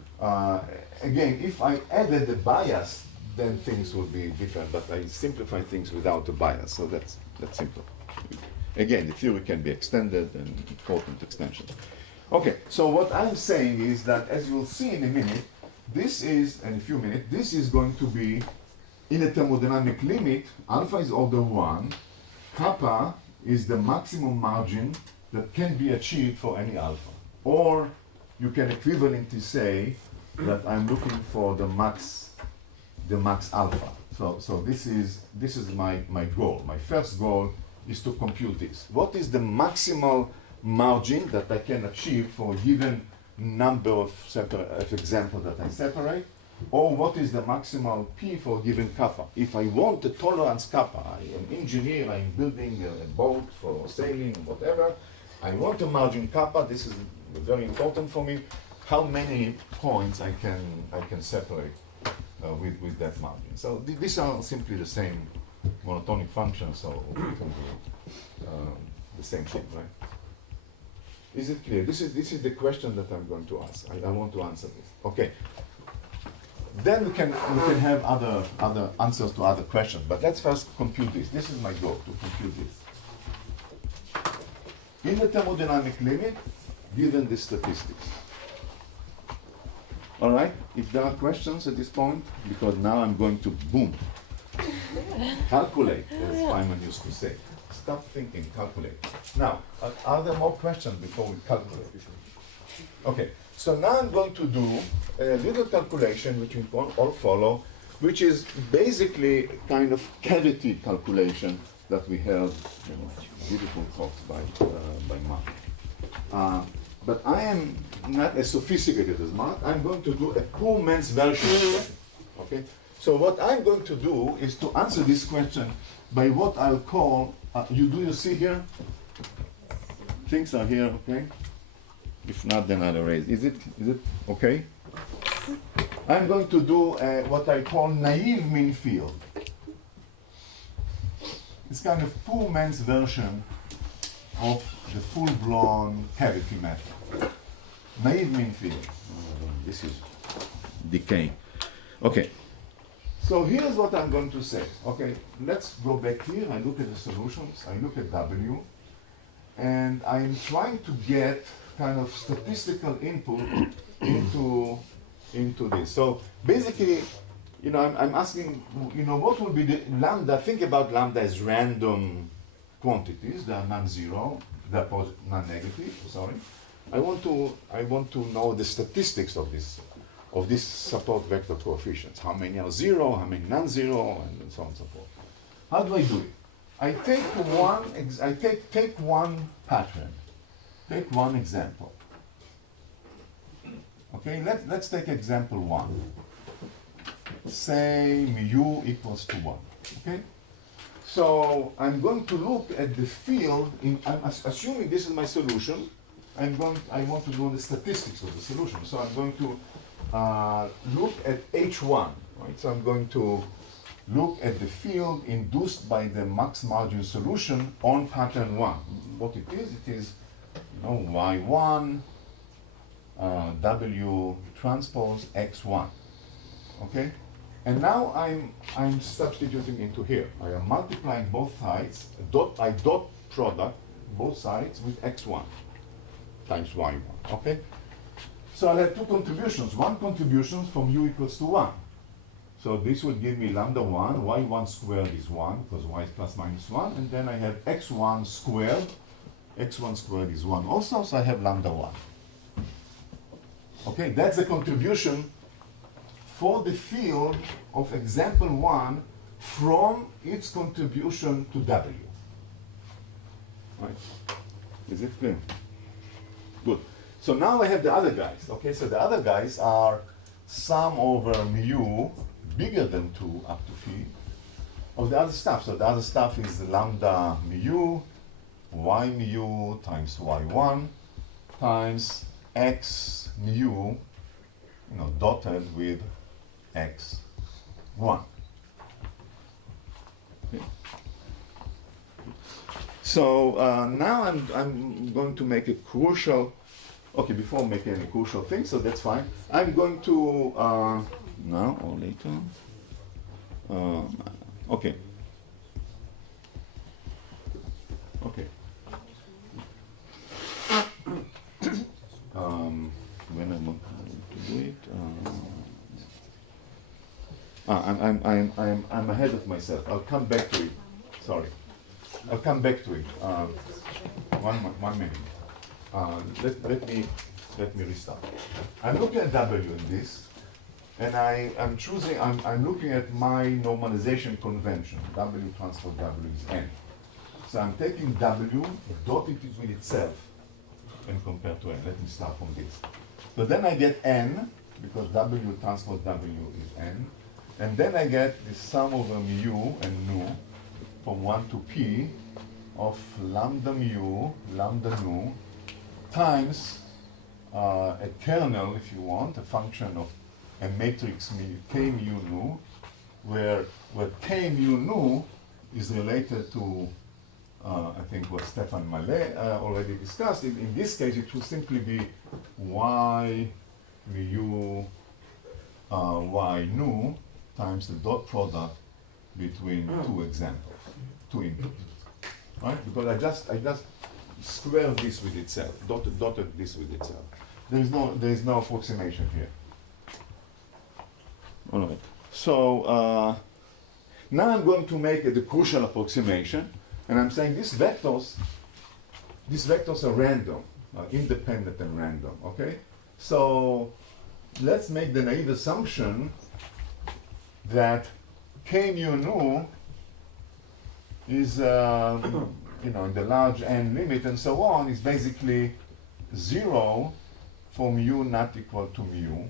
Again, if I added the bias, then things will be different, but I simplify things without a bias, so that's simple. Again, the theory can be extended, and important extension. Okay, so what I'm saying is that, as you'll see in a minute, this is going to be, in a thermodynamic limit, alpha is order 1, kappa is the maximum margin that can be achieved for any alpha. Or you can equivalently say that I'm looking for the max alpha. So this is my goal. My first goal is to compute this. What is the maximal margin that I can achieve for a given number of examples that I separate, or what is the maximal p for a given kappa? If I want the tolerance kappa, I am an engineer, I'm building a boat for sailing, whatever, I want a margin kappa. This is very important for me. How many points I can separate with that margin. So these are simply the same monotonic function, so we can do the same thing, right? Is it clear? This is the question that I'm going to ask. I want to answer this. Okay. Then we can have other answers to other questions. But let's first compute this. This is my goal, to compute this. In the thermodynamic limit, given this statistics. All right? If there are questions at this point, because now I'm going to boom. Calculate, as Feynman used to say. Stop thinking, calculate. Now, are there more questions before we calculate? Okay, so now I'm going to do a little calculation which you can all follow, which is basically kind of cavity calculation that we have, beautiful talks by Mark. But I am not as sophisticated as Mark. I'm going to do a poor man's version of that. Okay? So what I'm going to do is to answer this question by what I'll call, you see here? Things are here, okay? If not, then I'll erase. Is it okay? I'm going to do what I call naive mean field. It's kind of poor man's version of the full-blown cavity method. Naive mean field. This is decay. Okay. So here's what I'm going to say. Okay, let's go back here. I look at the solutions. I look at W. And I'm trying to get kind of statistical input into this. So basically, I'm asking, what will be the lambda? Think about lambda as random quantities. They are non-zero. They're non-negative. Sorry. I want to know the statistics of this support vector coefficients. How many are zero? How many non-zero? And so on and so forth. How do I do it? I take one pattern. Take one example. Okay, let's take example 1. Say mu equals to 1. Okay? So I'm going to look at the field, I'm assuming this is my solution. I want to know the statistics of the solution. So I'm going to look at H1. Right? So I'm going to look at the field induced by the max margin solution on pattern 1. What it is Y1, W transpose X1. Okay? And now I'm substituting into here. I am multiplying both sides. I dot product both sides with X1 times Y1. Okay? So I'll have two contributions. One contribution from u equals to 1. So this will give me lambda 1, y1 squared is 1, because y is plus minus 1, and then I have x1 squared. X1 squared is 1 also, so I have lambda 1. Okay, that's the contribution for the field of example 1 from its contribution to W. Right? Is it clear? Good. So now I have the other guys. Okay, so the other guys are sum over mu bigger than 2 up to phi of the other stuff. So the other stuff is lambda mu, y mu times y1 times x mu, dotted with x1. Okay. So now I'm going to make a crucial. Okay, before making any crucial thing, so that's fine. I'm going to now or later. Okay. Okay. When I want to do it, I'm ahead of myself. I'll come back to it. Sorry, I'll come back to it. One minute. Let me restart. I'm looking at W in this, and I'm looking at my normalization convention. W transpose W is n. So I'm taking W, dot it with itself, and compare to n. Let me start from this. So then I get n, because W transpose W is n, and then I get the sum over mu and nu from 1 to p of lambda mu times a kernel, if you want, a function of a matrix k mu nu, where k mu nu is related to, I think what Stefan Mallet already discussed. In this case, it will simply be y mu y nu times the dot product between two examples, two inputs, right? Because I just squared this with itself, dotted this with itself. There is no approximation here. All right. So now I'm going to make the crucial approximation, and I'm saying these vectors are random, independent and random. Okay. So let's make the naive assumption that k mu nu is in the large n limit and so on is basically 0 for mu not equal to mu.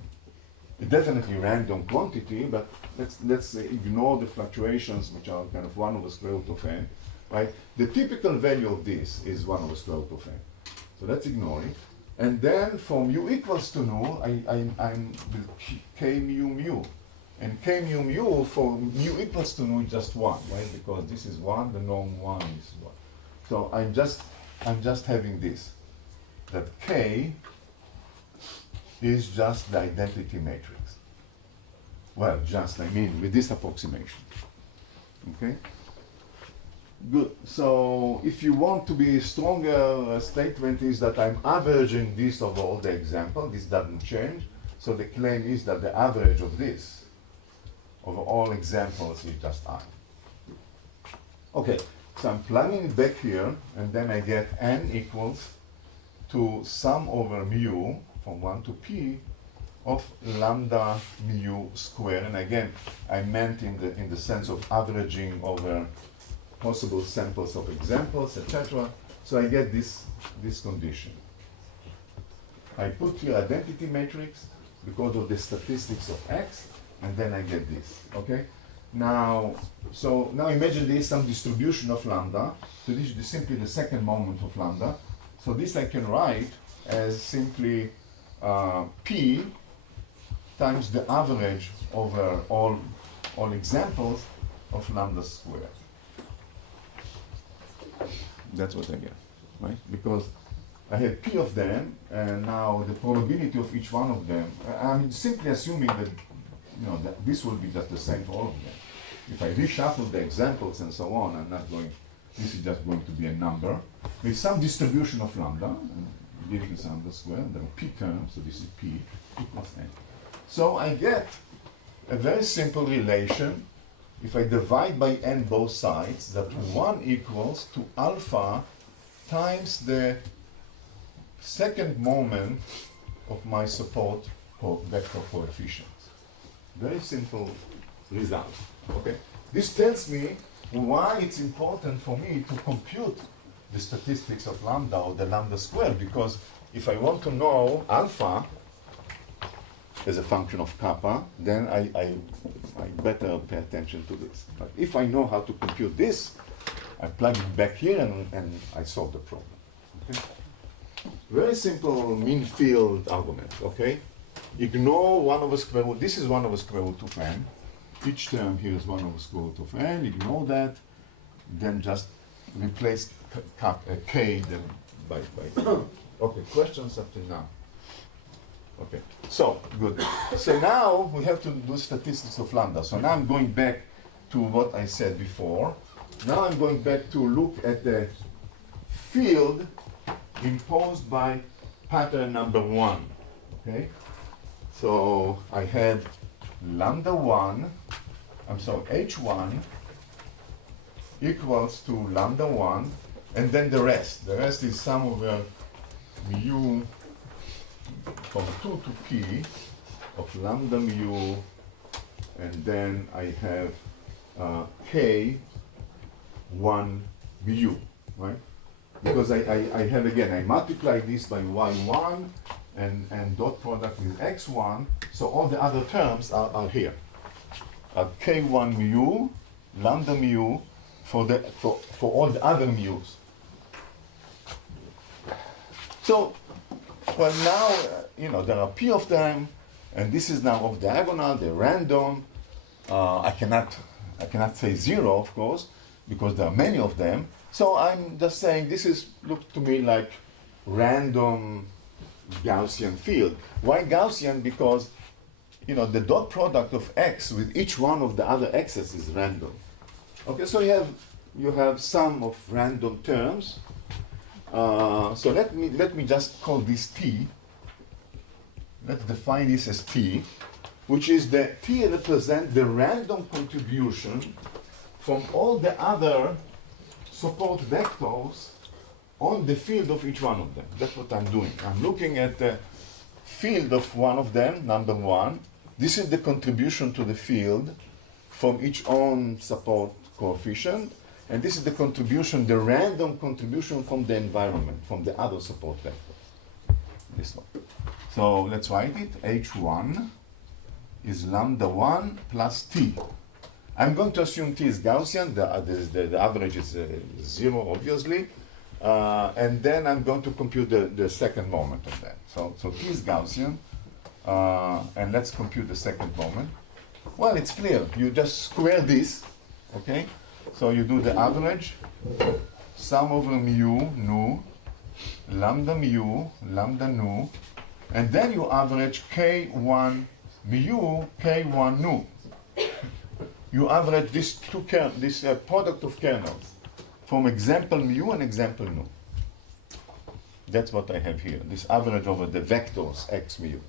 It's definitely random quantity, but let's ignore the fluctuations, which are kind of 1 over square root of n, right? The typical value of this is 1 over square root of n. So let's ignore it. And then for mu equals to nu, I'm with k mu mu. And k mu mu for mu equals to nu is just 1, right? Because this is 1, the norm 1 is 1. So I'm just having this, that k is just the identity matrix. Well, I mean with this approximation. Okay? Good. So if you want to be stronger, statement is that I'm averaging this over all the examples. This doesn't change. So the claim is that the average of this over all examples is just I. Okay. So I'm plugging it back here, and then I get n equals to sum over mu from 1 to p of lambda mu square. And again, I meant in the sense of averaging over possible samples of examples, etc. So I get this condition. I put here identity matrix because of the statistics of x, and then I get this. Okay. Now imagine there is some distribution of lambda. So this is simply the second moment of lambda. So this I can write as simply p times the average over all examples of lambda squared. That's what I get, right? Because I have p of them, and now the probability of each one of them, I'm simply assuming that that this will be just the same for all of them. If I reshuffle the examples and so on, I'm not going, this is just going to be a number with some distribution of lambda, and giving this lambda squared, and then p terms, so this is p equals n. So I get a very simple relation. If I divide by n both sides, that 1 equals to alpha times the second moment of my support vector coefficients. Very simple result. Okay. This tells me why it's important for me to compute the statistics of lambda or the lambda squared, because if I want to know alpha as a function of kappa, then I better pay attention to this. But if I know how to compute this, I plug it back here and I solve the problem. Okay? Very simple mean field argument. Okay? Ignore 1 over square root. This is 1 over square root of n. Each term here is 1 over square root of n. Ignore that. Then just replace k then by. Okay, questions up to now? Okay, so good. So now we have to do statistics of lambda. So now I'm going back to what I said before. Now I'm going back to look at the field imposed by pattern number 1. Okay? So I had lambda 1, h1 equals to lambda 1, and then the rest. The rest is sum over mu from 2 to p of lambda mu, and then I have k 1 mu, right? Because I have, again, I multiply this by y1 and dot product with x1, so all the other terms are here. K1 mu, lambda mu, for all the other mu's. So, well now, there are p of them, and this is now off diagonal, they're random. I cannot say 0, of course, because there are many of them. So I'm just saying this looks to me like random Gaussian field. Why Gaussian? Because the dot product of x with each one of the other x's is random. Okay, so you have sum of random terms. So let me just call this t. Let's define this as t, which is the t represents the random contribution from all the other support vectors on the field of each one of them. That's what I'm doing. I'm looking at the field of one of them, number 1. This is the contribution to the field from each own support coefficient. And this is the contribution, the random contribution from the environment, from the other support vector. This one. So let's write it. H1 is lambda 1 plus t. I'm going to assume t is Gaussian. The average is 0, obviously. And then I'm going to compute the second moment of that. So t is Gaussian. And let's compute the second moment. Well, it's clear. You just square this, okay? So you do the average, sum over mu, nu, lambda mu, lambda nu, and then you average k1 mu, k1 nu. You average this product of kernels from example mu and example nu. That's what I have here, this average over the vectors x mu.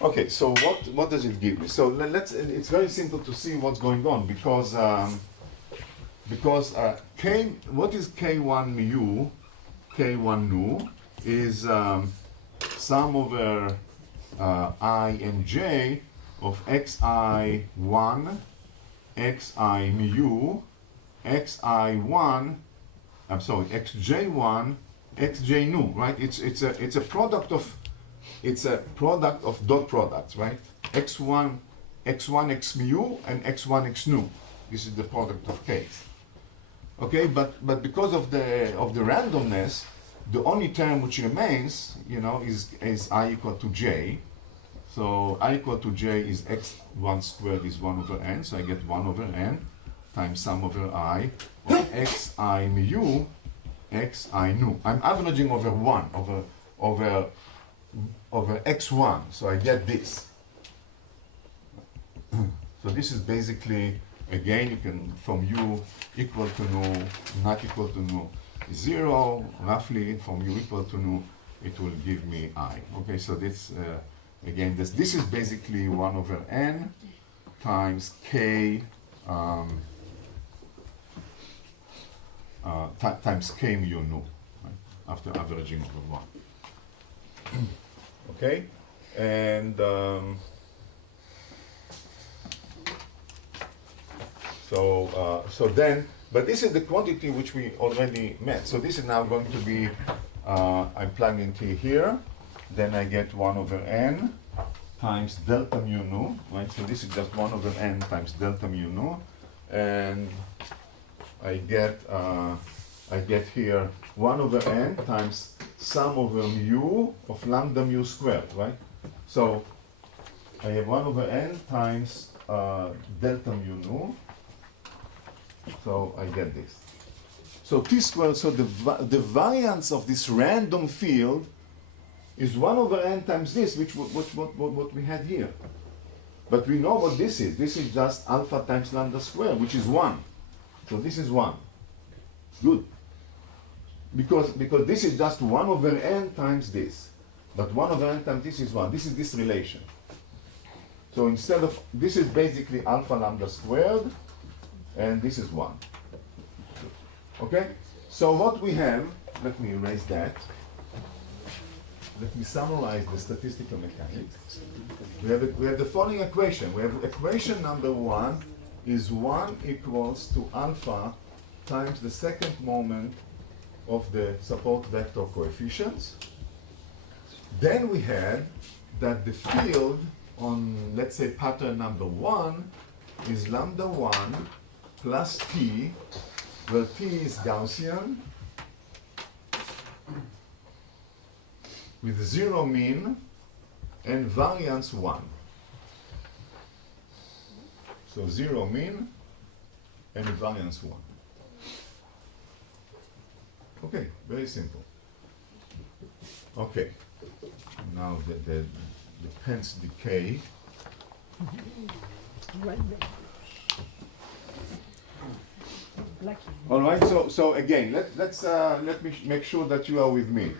Okay, so what does it give me? So it's very simple to see what's going on because what is k1 mu, k1 nu is sum over I and j of xi1, xi mu, xi1, I'm sorry, xj1, xj nu, right? It's a product of dot products, right? x1 x mu and x1 x nu. This is the product of k's. Okay, but because of the randomness, the only term which remains, is I equal to j. So I equal to j is x1 squared is 1 over n. So I get 1 over n times sum over I of xi mu, xi nu. I'm averaging over 1 over x1, so I get this. So this is basically, again, you can, from u equal to nu, not equal to nu, 0, roughly, from u equal to nu, it will give me I. Okay, so this, again, this is basically 1 over n times k, times k mu nu, right, after averaging over 1. Okay, and so then, but this is the quantity which we already met. So this is now going to be, I'm plugging t here, then I get 1 over n times delta mu nu, right? So this is just 1 over n times delta mu nu, and I get here 1 over n times sum over mu of lambda mu squared, right? So I have 1 over n times delta mu nu, so I get this. So t squared, so the variance of this random field is 1 over n times this, which what we had here. But we know what this is. This is just alpha times lambda squared, which is 1. So this is 1. Good. Because this is just 1 over n times this. But 1 over n times this is 1. This is this relation. So instead of, this is basically alpha lambda squared, and this is 1. Okay? So what we have, let me erase that. Let me summarize the statistical mechanics. We have the following equation. We have equation number 1 is 1 equals to alpha times the second moment of the support vector coefficients. Then we had that the field on, let's say, pattern number 1 is lambda 1 plus t, where t is Gaussian, with 0 mean and variance 1. So 0 mean and variance 1. Okay, very simple. Okay, now the pens decay. Right there. Black. All right, so again, let me make sure that you are with me.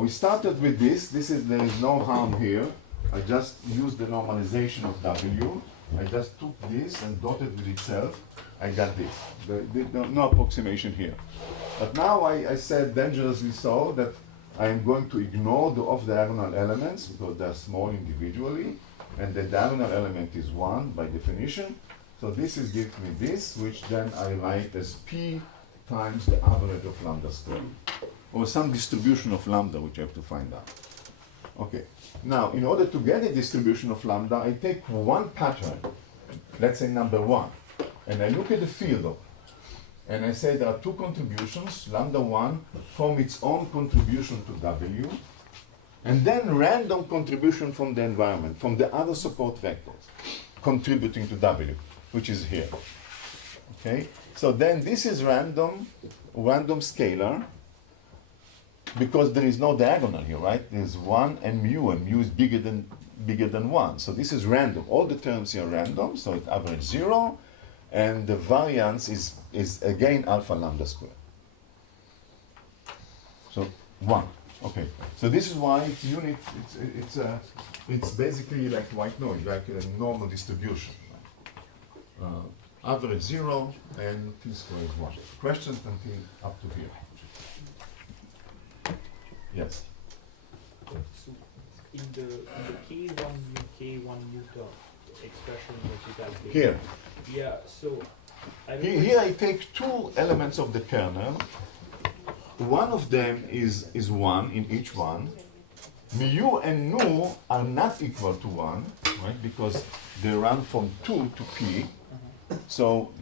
We started with this. There is no harm here. I just used the normalization of W. I just took this and dotted with itself. I got this. No approximation here. But now I said dangerously so that I am going to ignore the off-diagonal elements because they are small individually, and the diagonal element is 1 by definition. So this gives me this, which then I write as P times the average of lambda squared, or some distribution of lambda, which I have to find out. Okay. Now, in order to get a distribution of lambda, I take one pattern, let's say number 1, and I look at the field, and I say there are two contributions, lambda 1 from its own contribution to W, and then random contribution from the environment, from the other support vectors, contributing to W, which is here. Okay? So then this is random scalar, because there is no diagonal here, right? There's 1 and mu is bigger than 1. So this is random. All the terms here are random, so it averages 0, and the variance is again alpha lambda squared. So 1. Okay. So this is why it's unit. It's basically like white noise, like a normal distribution. Average 0 and t squared is 1. Questions until up to here? Yes. So in the K1 mu term expression that you calculate. Here. Yeah, so Here I take two elements of the kernel. One of them is 1 in each one. Mu and nu are not equal to 1, right? Because they run from 2 to p. So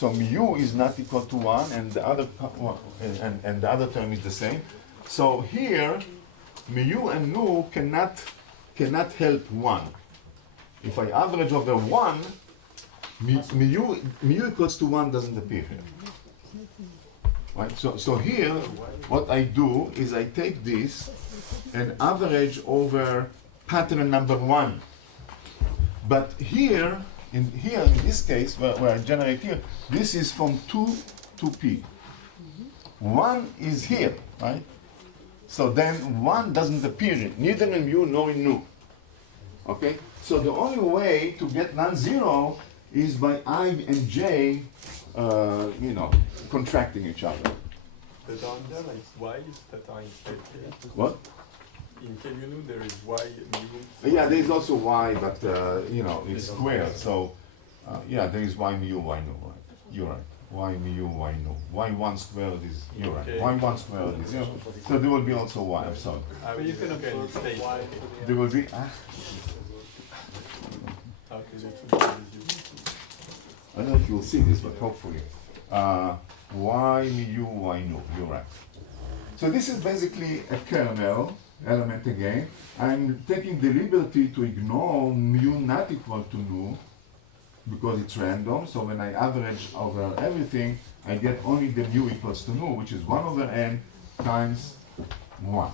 mu is not equal to 1, and the other and the other term is the same. So here, mu and nu cannot help 1. If I average over 1, mu equals to 1 doesn't appear here. Right? So here, what I do is I take this and average over pattern number 1. But here in this case, where I generate here, this is from 2 to p. 1 is here, right? So then 1 doesn't appear, neither in mu nor in nu. Okay? So the only way to get non-zero is by I and j, contracting each other. But are there like y's that are instead here? What? In KMU there is y, mu. Yeah, there is also y, but it's squared. So there is y mu, y nu, right? You're right. Y mu, y nu. Y1 squared is, you're right. Okay. Y1 squared is, so there will be also y, I'm sorry. But you can observe the y. There will be, Okay, that's I don't know if you'll see this, but hopefully. Y mu, y nu, you're right. So this is basically a kernel element again. I'm taking the liberty to ignore mu not equal to nu, because it's random. So when I average over everything, I get only the mu equals to nu, which is 1 over n times 1.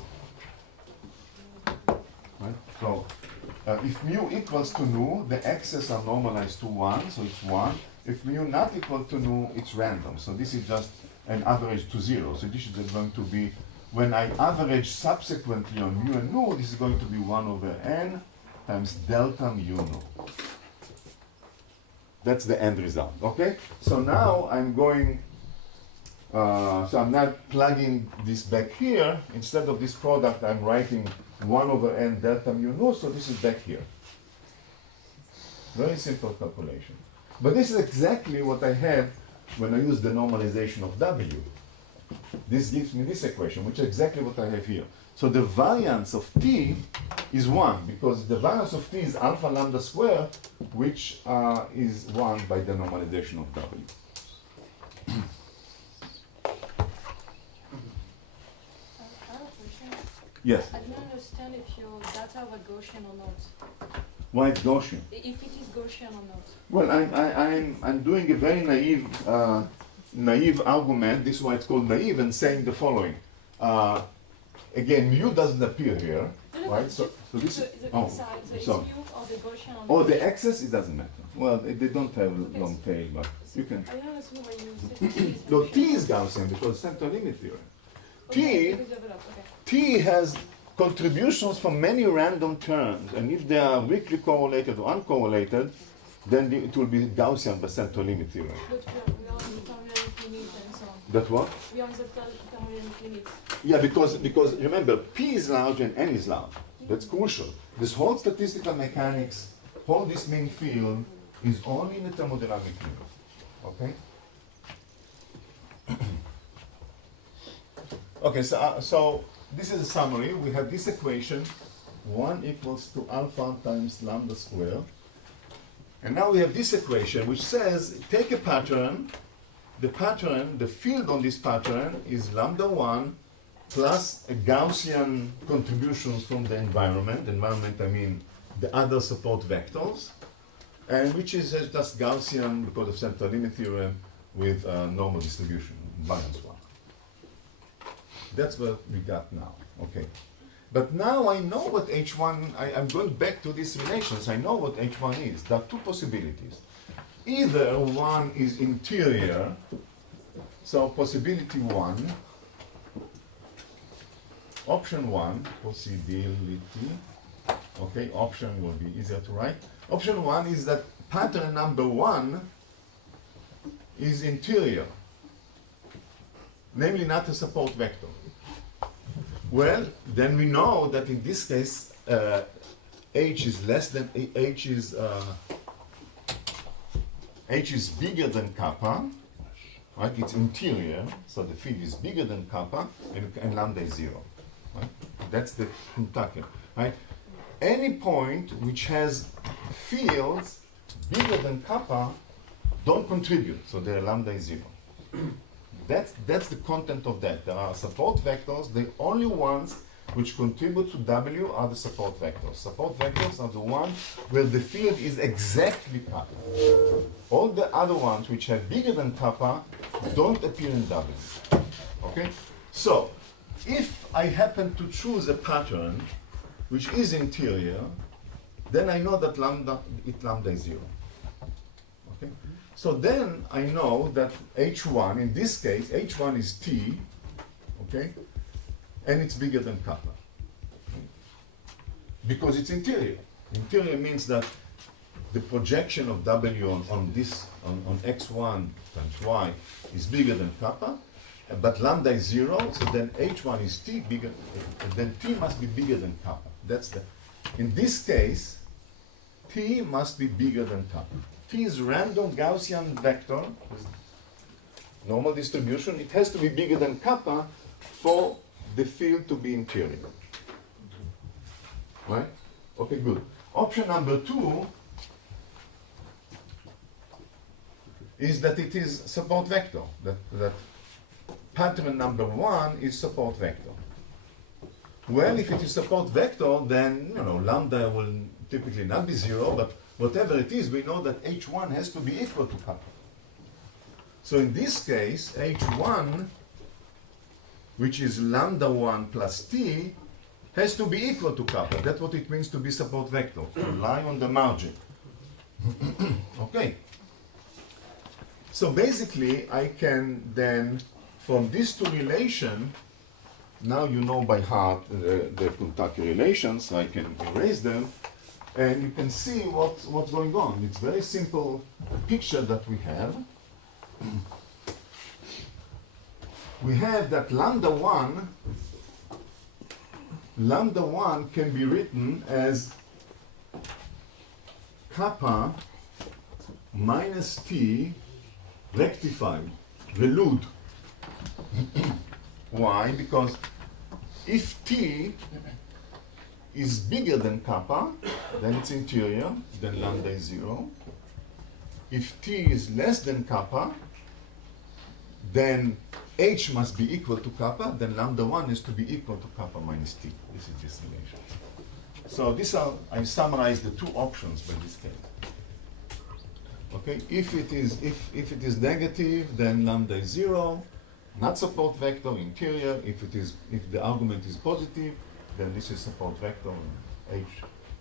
Right? So if mu equals to nu, the x's are normalized to 1, so it's 1. If mu not equal to nu, it's random. So this is just an average to 0. So this is going to be, when I average subsequently on mu and nu, this is going to be 1 over n times delta mu nu. That's the end result, okay? So now I'm going, so I'm not plugging this back here. Instead of this product, I'm writing 1 over n delta mu nu, so this is back here. Very simple calculation. But this is exactly what I had when I used the normalization of W. this gives me this equation, which is exactly what I have here. So the variance of t is 1, because the variance of t is alpha lambda squared, which is 1 by the normalization of W. I have a question. Yes. I don't understand if your data were Gaussian or not. Why it's Gaussian? If it is Gaussian or not. Well, I'm doing a very naive argument. This is why it's called naive, and saying the following. Again, mu doesn't appear here, right? So this So is the oh, side, so it's sorry. mu or the Gaussian or Oh, not. the axis, it doesn't matter. Well, they don't have long tail, but you can. I don't understand why you said T is No, Gaussian. T is Gaussian because central limit theorem. Okay, T because you have a lot, okay. T has contributions from many random terms, and if they are weakly correlated or uncorrelated, then it will be Gaussian by central limit theorem. But we are on the thermodynamic limit and so on. That what? We are on the thermodynamic limit. Yeah, because remember, P is large and N is large. That's crucial. This whole statistical mechanics, whole this main field, is only in the thermodynamic limit. Okay? Okay, so this is a summary. We have this equation, 1 equals to alpha times lambda squared. And now we have this equation which says, take a pattern, the field on this pattern is lambda 1 plus a Gaussian contributions from the environment. Environment, I mean the other support vectors, and which is just Gaussian because of central limit theorem with normal distribution, minus 1. That's what we got now, okay. But now I know what H1, I'm going back to these relations, I know what H1 is. There are two possibilities. Either one is interior, so possibility 1, option 1, possibility, okay, option will be easier to write. Option 1 is that pattern number 1 is interior, namely not a support vector. Well, then we know that in this case, H is less than, H is bigger than kappa, right? It's interior, so the field is bigger than kappa, and lambda is 0, right? That's the Kentucky, right? Any point which has fields bigger than kappa don't contribute, so their lambda is 0. That's the content of that. There are support vectors. The only ones which contribute to W are the support vectors. Support vectors are the ones where the field is exactly kappa. All the other ones which are bigger than kappa don't appear in W. Okay? So, if I happen to choose a pattern which is interior, then I know that lambda is 0. Okay? So then I know that H1, in this case, H1 is T, okay? And it's bigger than kappa. Because it's interior. Interior means that the projection of W on x1 times y is bigger than kappa, but lambda is 0, so then H1 is T bigger, and then T must be bigger than kappa. That's the, in this case, T must be bigger than kappa. T is random Gaussian vector with normal distribution. It has to be bigger than kappa for the field to be interior. Right? Okay, good. Option number 2 is that it is support vector. That pattern number 1 is support vector. Well, if it is support vector, then lambda will typically not be 0, but whatever it is, we know that H1 has to be equal to kappa. So in this case, H1, which is lambda 1 plus T, has to be equal to kappa. That's what it means to be support vector, to lie on the margin. Okay. So basically, I can then, from these two relations, now you know by heart the Kentucky relations, so I can erase them. And you can see what's going on. It's a very simple picture that we have. We have that lambda 1 can be written as kappa minus T rectified, relude. Why? Because if t is bigger than kappa, then it's interior, then lambda is 0. If t is less than kappa, then h must be equal to kappa, then lambda 1 is to be equal to kappa minus t. This is this relation. So these are, I summarize the two options by this case. Okay, if it is negative, then lambda is 0, not support vector, interior. If the argument is positive, then this is support vector,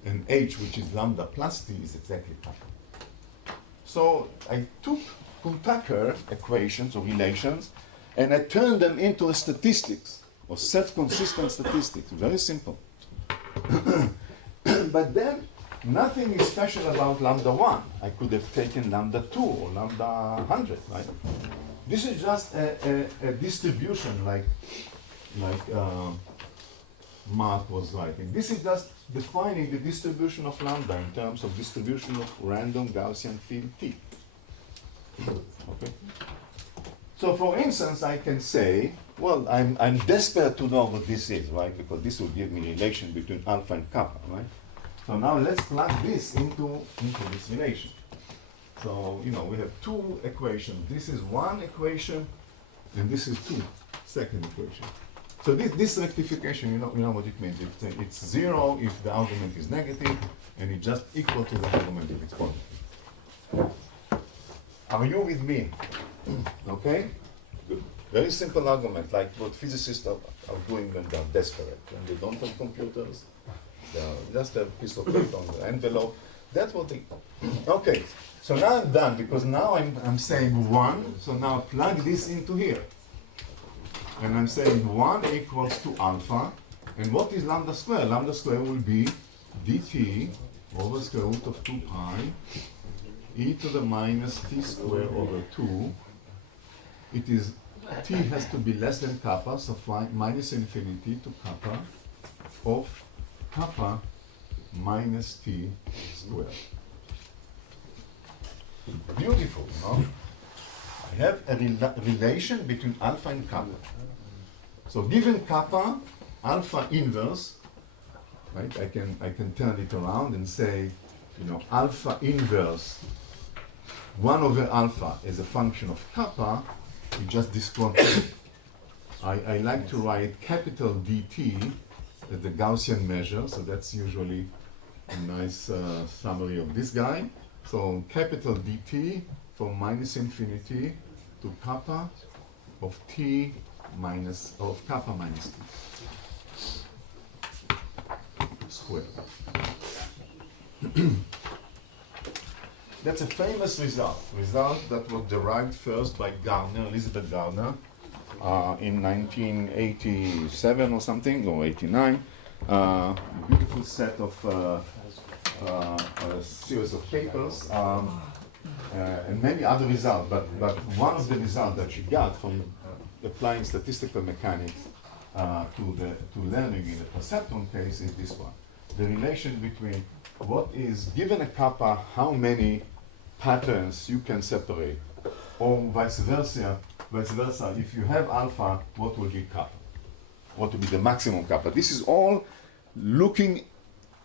and h, which is lambda plus t, is exactly kappa. So I took Kuhn-Tucker equations or relations, and I turned them into a statistics, or self-consistent statistics. Very simple. But then, nothing is special about lambda 1. I could have taken lambda 2 or lambda 100, right? This is just a distribution like Mark was writing. This is just defining the distribution of lambda in terms of distribution of random Gaussian field T. Okay. So for instance, I can say, well, I'm desperate to know what this is, right? Because this will give me relation between alpha and kappa, right? So now let's plug this into this relation. So, you know, we have two equations. This is one equation, and this is second equation. So this rectification, you know what it means. It's 0 if the argument is negative, and it's just equal to the argument if it's positive. Are you with me? Okay? Good. Very simple argument, like what physicists are doing when they're desperate. When they don't have computers, they just have a piece of paper on the envelope. That's what they... Okay, so now I'm done, because now I'm saying 1, so now plug this into here. And I'm saying 1 equals to alpha. And what is lambda square? Lambda square will be dt over square root of 2 pi e to the minus t square over 2. It is, t has to be less than kappa, so minus infinity to kappa of kappa minus t squared. Beautiful, no? I have a relation between alpha and kappa. So given kappa, alpha inverse, right? I can turn it around and say, you know, alpha inverse 1 over alpha is a function of kappa. You just discontinue. I like to write capital DT as the Gaussian measure, so that's usually a nice summary of this guy. So capital DT from minus infinity to kappa of t minus, of kappa minus t squared. That's a famous result that was derived first by Gardner, Elizabeth Gardner, in 1987 or something, or 89. Beautiful set of a series of papers, and many other results. But one of the results that she got from applying statistical mechanics to learning in the perceptron case is this one: the relation between what is given a kappa, how many patterns you can separate, or vice versa. If you have alpha, what will be kappa? What will be the maximum kappa? This is all looking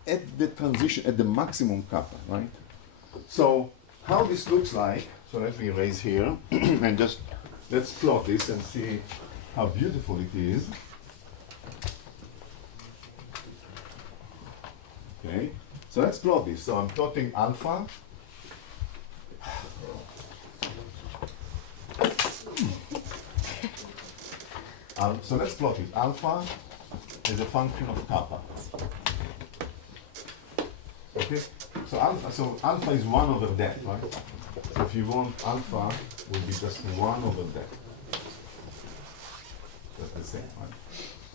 at the transition, at the maximum kappa, right? So how this looks like, so let me erase here, and just let's plot this and see how beautiful it is. Okay, so let's plot this. So I'm plotting alpha. So let's plot it. Alpha is a function of kappa. Okay, so alpha is 1 over that, right? So if you want, alpha will be just 1 over that. That's the same, right?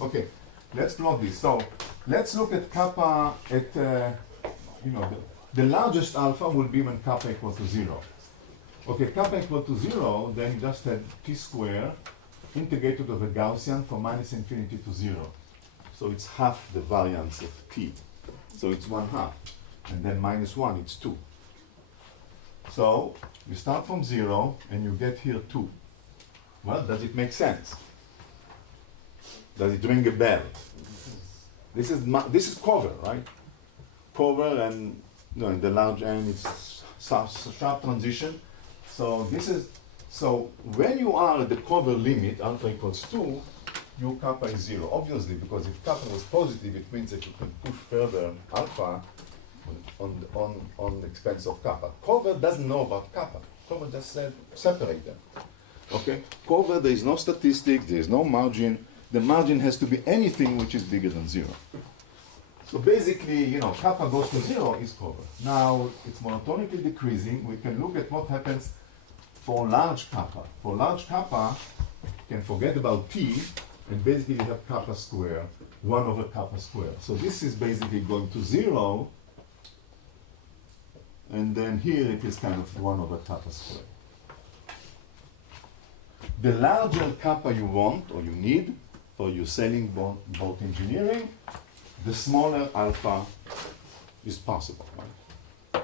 Okay, let's plot this. So let's look at kappa at, you know, the largest alpha will be when kappa equals to 0. Okay, kappa equal to 0, then you just had t squared integrated over Gaussian from minus infinity to 0. So it's half the variance of t. So it's 1/2. And then minus 1, it's 2. So you start from 0 and you get here 2. Well, does it make sense? Does it ring a bell? This is cover, right? Cover, and in the large N it's sharp transition. So when you are at the cover limit, alpha equals 2, your kappa is 0. Obviously, because if kappa was positive, it means that you can push further alpha on the expense of kappa. Cover doesn't know about kappa. Cover just said separate them. Okay? Cover, there is no statistic, there is no margin. The margin has to be anything which is bigger than 0. So basically, kappa goes to 0 is cover. Now, it's monotonically decreasing. We can look at what happens for large kappa. For large kappa, you can forget about t, and basically you have kappa square, 1 over kappa square. So this is basically going to 0, and then here it is kind of 1 over kappa square. The larger kappa you want, or you need, for your sailing boat engineering, the smaller alpha is possible, right?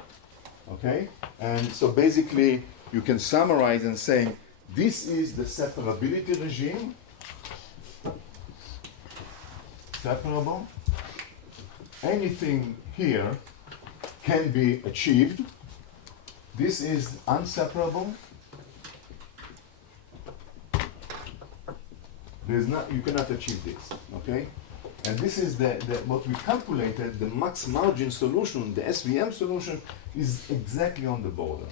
Okay? And so basically, you can summarize and say, this is the separability regime. Separable. Anything here can be achieved. This is unseparable. You cannot achieve this, okay? And this is what we calculated, the max margin solution, the SVM solution, is exactly on the border.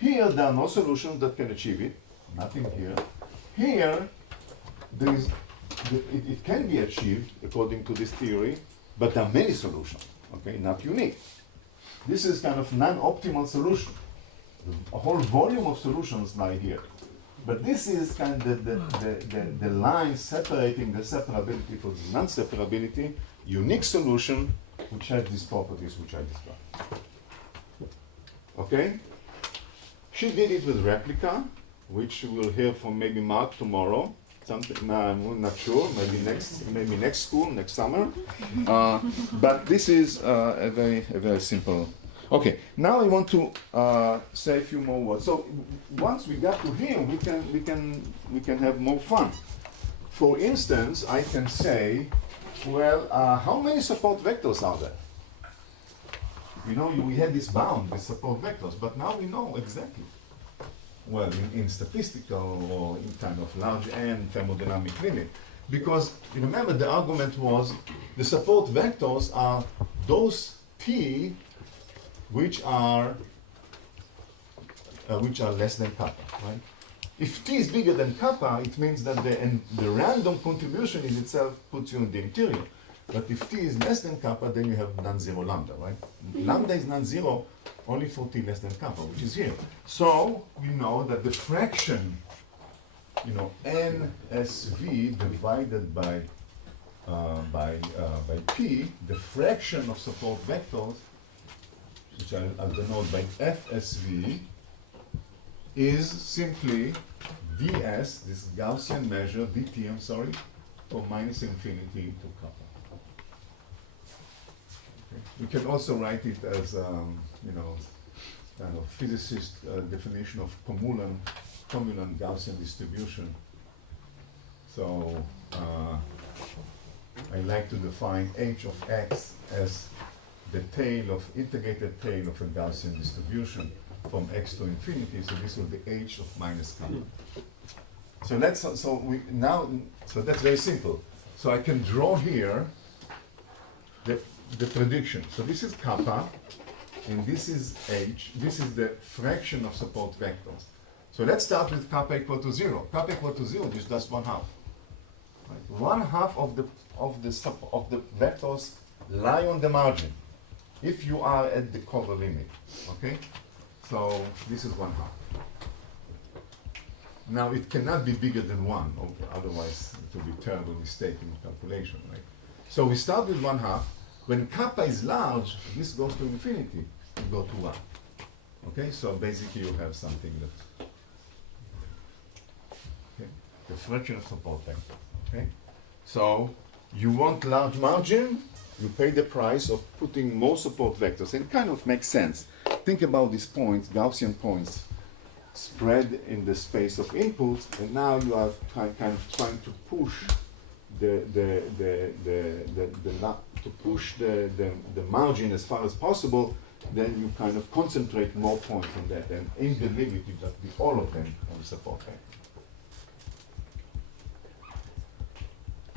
Here, there are no solutions that can achieve it, nothing here. Here, it can be achieved according to this theory, but there are many solutions, okay, not unique. This is kind of non-optimal solution. A whole volume of solutions lie here. But this is kind of the line separating the separability from the non-separability, unique solution, which has these properties which I described. Okay? She did it with replica, which we'll hear from maybe Mark tomorrow. Something, I'm not sure, maybe next school, next summer. But this is a very simple. Okay, now I want to say a few more words. So once we got to here, we can have more fun. For instance, I can say, well, how many support vectors are there? We had this bound with support vectors, but now we know exactly. Well, in statistical or in kind of large N thermodynamic limit. Because remember, the argument was the support vectors are those T which are less than kappa, right? If T is bigger than kappa, it means that the random contribution in itself puts you in the interior. But if T is less than kappa, then you have non-zero lambda, right? Lambda is non-zero only for T less than kappa, which is here. So we know that the fraction, NSV divided by P, the fraction of support vectors, which I'll denote by FSV, is simply ds, this Gaussian measure, dt, I'm sorry, from minus infinity to kappa. Okay. We can also write it as, kind of physicist definition of commulant Gaussian distribution. So I like to define h of x as the integrated tail of a Gaussian distribution from x to infinity. So this will be h of minus kappa. So that's very simple. So I can draw here the prediction. So this is kappa, and this is h. This is the fraction of support vectors. So let's start with kappa equal to 0. Kappa equal to 0 is just 1/2. Right? 1/2 of the vectors lie on the margin if you are at the cover limit. Okay? So this is 1/2. Now it cannot be bigger than 1, or otherwise it will be a terrible mistake in calculation, right? So we start with 1/2. When kappa is large, this goes to infinity, you go to 1. Okay, so basically you have something that, okay, the fraction of support vector. Okay, so you want large margin, you pay the price of putting more support vectors, and it kind of makes sense. Think about these points, Gaussian points, spread in the space of inputs, and now you are kind of trying to push to push the margin as far as possible, then you kind of concentrate more points on that, and in the limit you just be all of them on the support vector.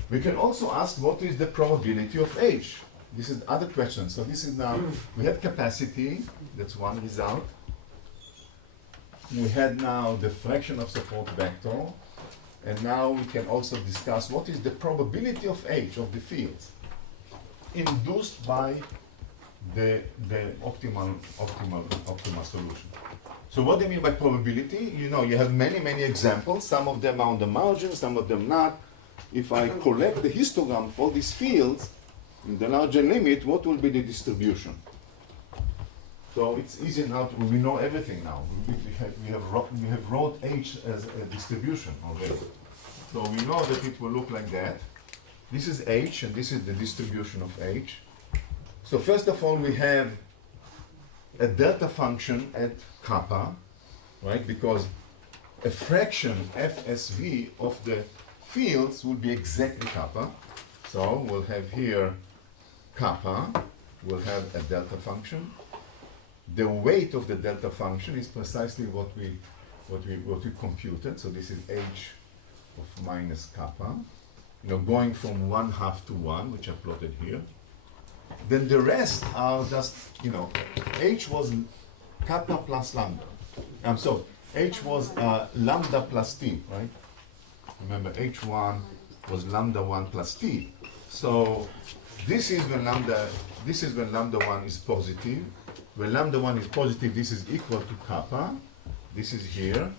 We can also ask what is the probability of H. This is other question. So this is now, we had capacity, that's one result. We had now the fraction of support vector, and now we can also discuss what is the probability of H of the fields induced by the optimal solution. So what do you mean by probability? You know, you have many examples. Some of them are on the margin, some of them not. If I collect the histogram for these fields in the larger limit, what will be the distribution? So it's easy now. We know everything now. We have wrote H as a distribution already. So we know that it will look like that. This is H, and this is the distribution of H. So first of all, we have a delta function at kappa, right? Because a fraction FSV of the fields will be exactly kappa. So we'll have here kappa, we'll have a delta function. The weight of the delta function is precisely what we computed. So this is H of minus kappa, you know, going from 1/2 to 1, which I plotted here. Then the rest are just, you know, H was kappa plus lambda. So H was lambda plus t, right? Remember, H1 was lambda 1 plus t. So this is when lambda 1 is positive. When lambda 1 is positive, this is equal to kappa. This is here.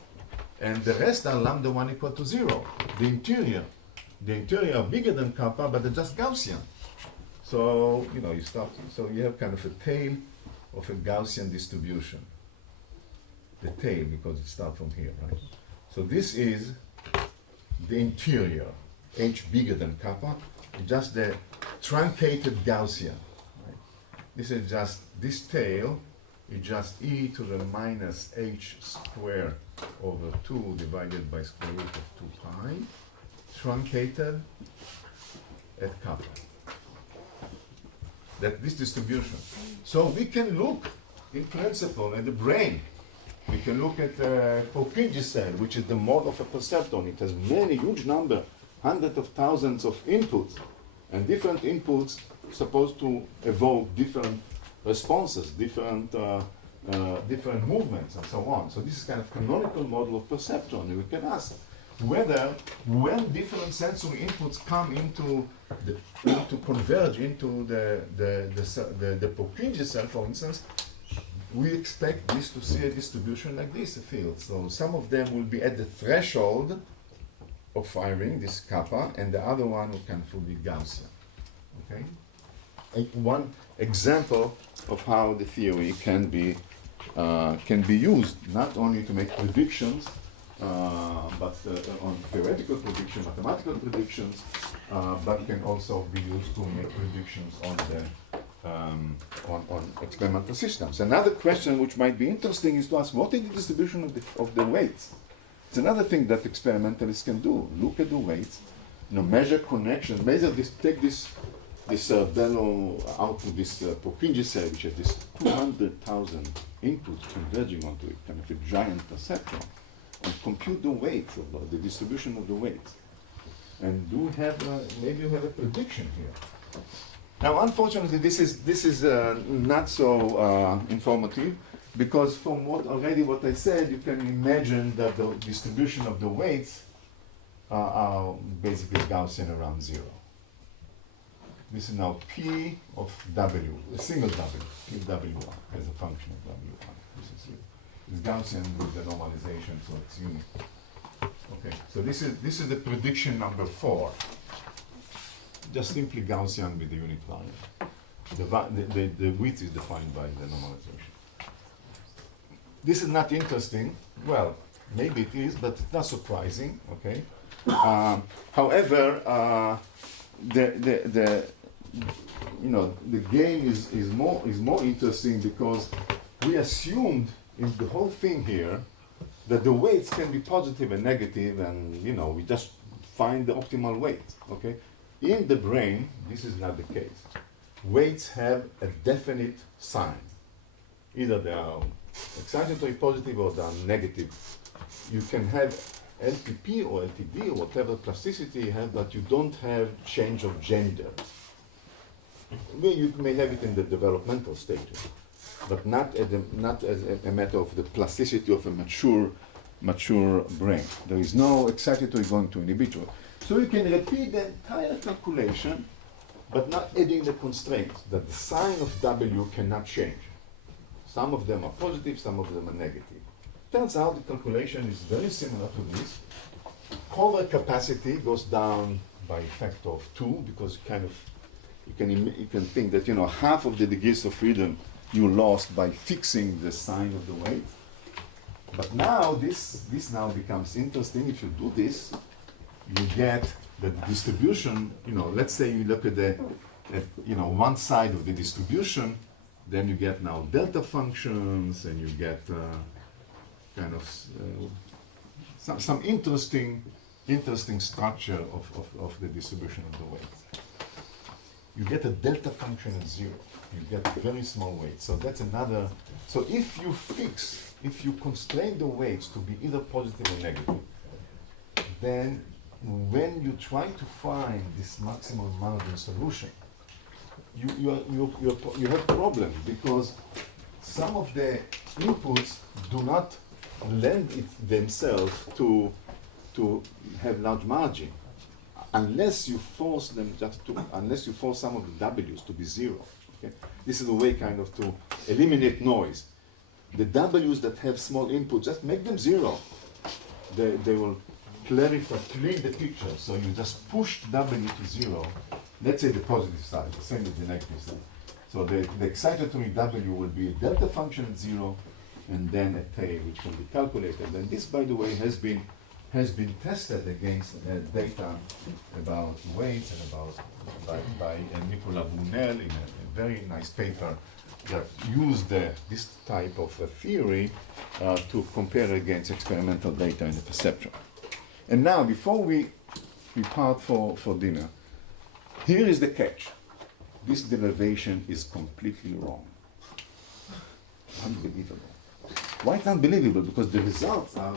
And the rest are lambda 1 equal to 0. The interior are bigger than kappa, but they're just Gaussian. So, you know, so you have kind of a tail of a Gaussian distribution. The tail, because it starts from here, right? So this is the interior, H bigger than kappa, just the truncated Gaussian. Right? This is just, this tail is just e to the minus h squared over 2 divided by square root of 2 pi, truncated at kappa. That this distribution. So we can look, in principle, at the brain. We can look at Purkinje cell, which is the mode of a perceptron. It has many, huge number, hundreds of thousands of inputs, and different inputs supposed to evoke different responses, different movements, and so on. So this is kind of canonical model of perceptron. And we can ask whether, when different sensory inputs come to converge into the Purkinje cell, for instance, we expect this to see a distribution like this, a field. So some of them will be at the threshold of firing, this kappa, and the other one will be Gaussian. Okay? One example of how the theory can be used, not only to make predictions, but on theoretical prediction, mathematical predictions, but can also be used to make predictions on the on experimental systems. Another question which might be interesting is to ask what is the distribution of the weights. It's another thing that experimentalists can do. Look at the weights, you know, measure connections, take this bellow out to this Purkinje cell, which has this 200,000 inputs converging onto it, kind of a giant perceptron, and compute the weights of the distribution of the weights. And do have maybe you have a prediction here. Now, unfortunately, this is not so informative, because from what I said, you can imagine that the distribution of the weights are basically Gaussian around 0. This is now P of W, a single W, P of W1 as a function of W1. This is it. It's Gaussian with the normalization, so it's unique. Okay, so this is the prediction number 4. Just simply Gaussian with the unit variable. The width is defined by the normalization. This is not interesting. Well, maybe it is, but it's not surprising. Okay. However, the game is more interesting, because we assumed in the whole thing here that the weights can be positive and negative, and we just find the optimal weight, okay? In the brain, this is not the case. Weights have a definite sign. Either they are excitatory positive or they are negative. You can have LPP or LTD or whatever plasticity you have, but you don't have change of gender. You may have it in the developmental stages, but not as a matter of the plasticity of a mature brain. There is no excitatory going to inhibitory. So you can repeat the entire calculation, but not adding the constraint that the sign of W cannot change. Some of them are positive, some of them are negative. Turns out the calculation is very similar to this. Cover capacity goes down by a factor of 2 because you can think that half of the degrees of freedom you lost by fixing the sign of the weight. But now this now becomes interesting. If you do this, you get the distribution. Let's say you look at the one side of the distribution, then you get now delta functions, and you get some interesting structure of the distribution of the weights. You get a delta function at 0. You get a very small weight. So that's another. So if you constrain the weights to be either positive or negative, then when you try to find this maximum margin solution, you have problems because some of the inputs do not lend it themselves to have large margin unless you force them unless you force some of the W's to be 0. Okay? This is a way to eliminate noise. The W's that have small input, just make them 0. They will clean the picture. So you just push W to 0. Let's say the positive side, the same as the negative side. So the excitatory W will be a delta function at 0, and then a tail which can be calculated. And this, by the way, has been tested against data about weights and by Nicolas Brunel in a very nice paper that used this type of theory to compare against experimental data in the perceptron. And now, before we part for dinner, here is the catch. This derivation is completely wrong. Unbelievable. Why it's unbelievable? Because the results are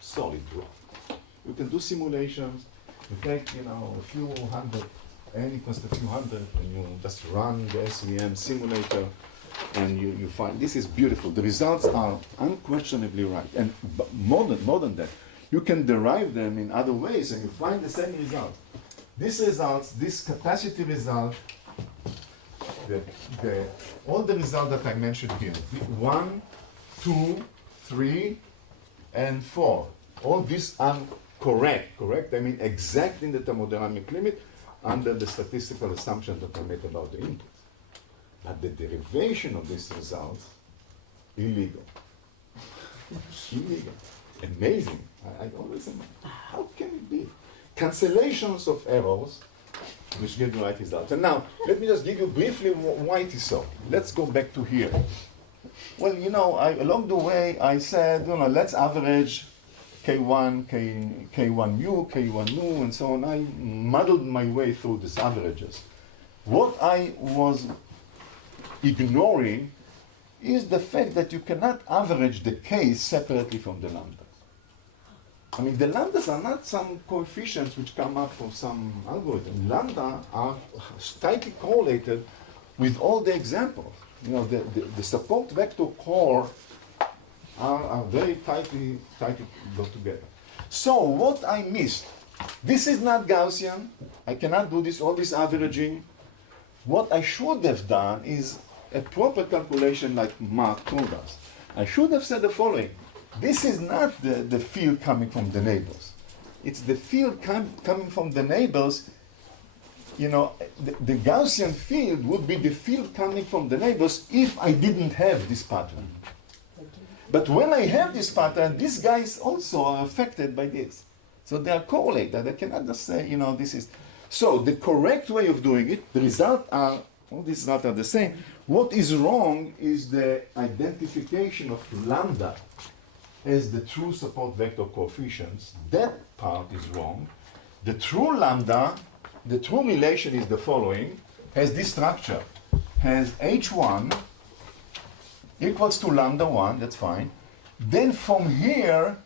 solid wrong. You can do simulations. You take, a few hundred, n equals to a few hundred, and you just run the SVM simulator, and you find this is beautiful. The results are unquestionably right. And more than that, you can derive them in other ways, and you find the same result. This capacity result, all the results that I mentioned here, 1, 2, 3, and 4, all these are correct. I mean exact in the thermodynamic limit under the statistical assumption that I made about the inputs. But the derivation of these results, illegal. Illegal. Amazing. I always say, how can it be? Cancellations of errors which give the right result. And now, let me just give you briefly why it is so. Let's go back to here. Well, along the way, I said, let's average K1, K1 mu, K1 nu, and so on. I muddled my way through these averages. What I was ignoring is the fact that you cannot average the K's separately from the lambdas. I mean, the lambdas are not some coefficients which come up from some algorithm. Lambda are tightly correlated with all the examples. The support vector core are very tightly go together. So what I missed, this is not Gaussian. I cannot do all this averaging. What I should have done is a proper calculation like Mark told us. I should have said the following. This is not the field coming from the neighbors. It's the field coming from the neighbors. The Gaussian field would be the field coming from the neighbors if I didn't have this pattern. But when I have this pattern, these guys also are affected by this. So they are correlated. I cannot just say, this is. So the correct way of doing it, the results are, all these results are the same. What is wrong is the identification of lambda has the true support vector coefficients. That part is wrong. The true lambda, the true relation is the following, has this structure, has h1 equals to lambda 1, that's fine. Then from here,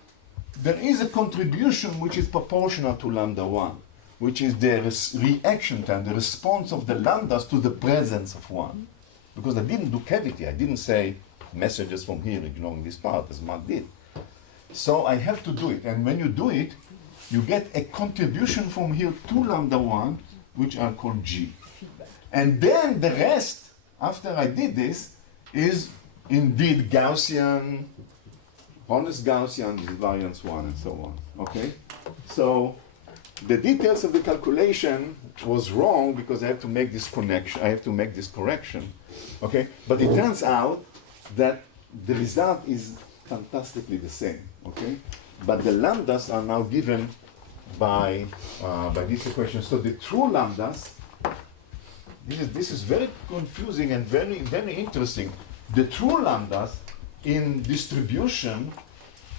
there is a contribution which is proportional to lambda 1, which is the reaction time, the response of the lambdas to the presence of 1. Because I didn't do cavity, I didn't say messages from here ignoring this part, as Mark did. So I have to do it, and when you do it, you get a contribution from here to lambda 1, which I'll call G. And then the rest, after I did this, is indeed Gaussian, honest Gaussian, variance 1, and so on. Okay? So the details of the calculation was wrong because I have to make this connection, I have to make this correction. Okay? But it turns out that the result is fantastically the same. Okay? But the lambdas are now given by this equation. So the true lambdas, this is very confusing and very, very interesting. The true lambdas in distribution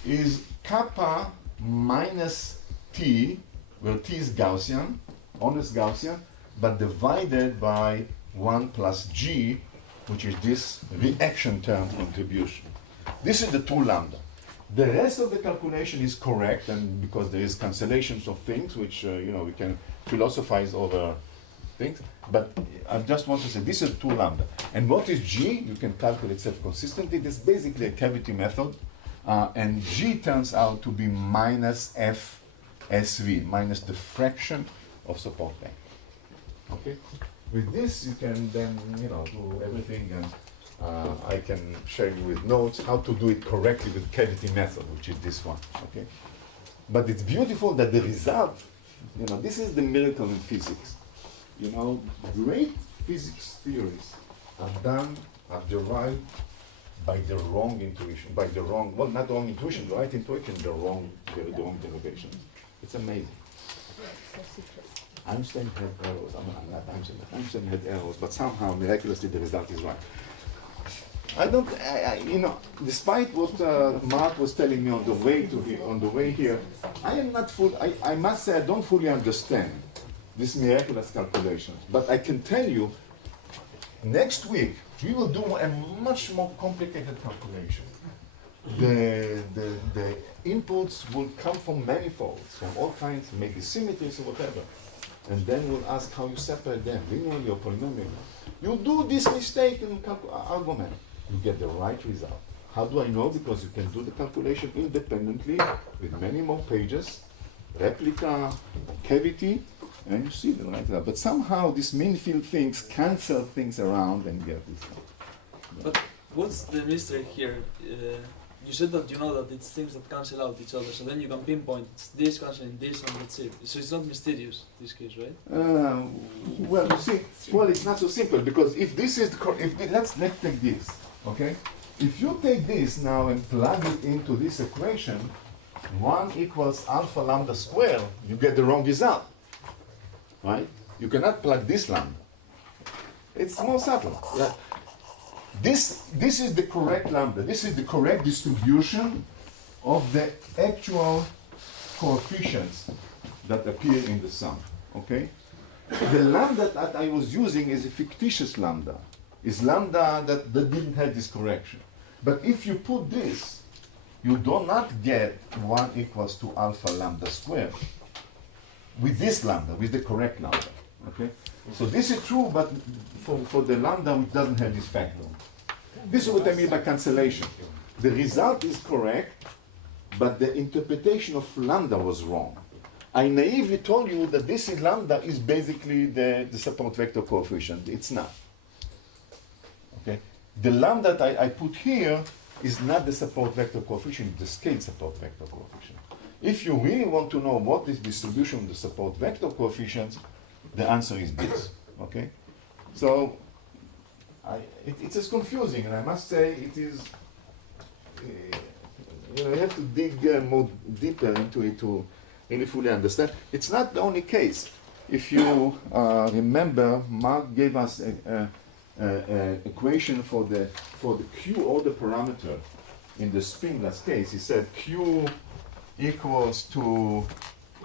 is kappa minus t, where t is Gaussian, honest Gaussian, but divided by 1 plus g, which is this reaction term contribution. This is the true lambda. The rest of the calculation is correct, and because there is cancellations of things, which we can philosophize over things, but I just want to say this is 2 lambda. And what is g? You can calculate self-consistently. This is basically a cavity method, and g turns out to be minus f SV, minus the fraction of support length. Okay? With this, you can then do everything, and I can share you with notes how to do it correctly with cavity method, which is this one. Okay? But it's beautiful that the result, this is the miracle in physics. Great physics theories are derived by the wrong intuition, well, not the wrong intuition, the right intuition, the wrong derivations. It's amazing. Einstein had errors. Not Einstein, but Einstein had errors, but somehow, miraculously, the result is right. Despite what Mark was telling me on the way here, I am not full. I must say I don't fully understand this miraculous calculation. But I can tell you, next week we will do a much more complicated calculation. The inputs will come from manifolds, from all kinds, maybe symmetries or whatever. And then we'll ask how you separate them, linearly or polynomially. You do this mistake in argument, you get the right result. How do I know? Because you can do the calculation independently with many more pages, replica, cavity, and you see the right result. But somehow these mean field things cancel things around and get this one. But what's the mystery here? You said that that it's things that cancel out each other, so then you can pinpoint it's this canceling this and that's it. So it's not mysterious, this case, right? Well, you see, it's not so simple, because if this is, let's take this, okay? If you take this now and plug it into this equation, 1 equals alpha lambda squared, you get the wrong result, right? You cannot plug this lambda. It's more subtle. Yeah. This is the correct lambda. This is the correct distribution of the actual coefficients that appear in the sum. Okay? The lambda that I was using is a fictitious lambda. It's lambda that didn't have this correction. But if you put this, you do not get 1 equals to alpha lambda squared with this lambda, with the correct lambda. Okay? So this is true, but for the lambda which doesn't have this factor. This is what I mean by cancellation. The result is correct, but the interpretation of lambda was wrong. I naively told you that this is lambda is basically the support vector coefficient. It's not. Okay? The lambda that I put here is not the support vector coefficient, it's the scale support vector coefficient. If you really want to know what is distribution of the support vector coefficients, the answer is this. Okay? So it's as confusing, and I must say it is. You have to dig more deeper into it to really fully understand. It's not the only case. If you remember, Mark gave us an equation for the Q order parameter in the spingless case, he said Q equals to,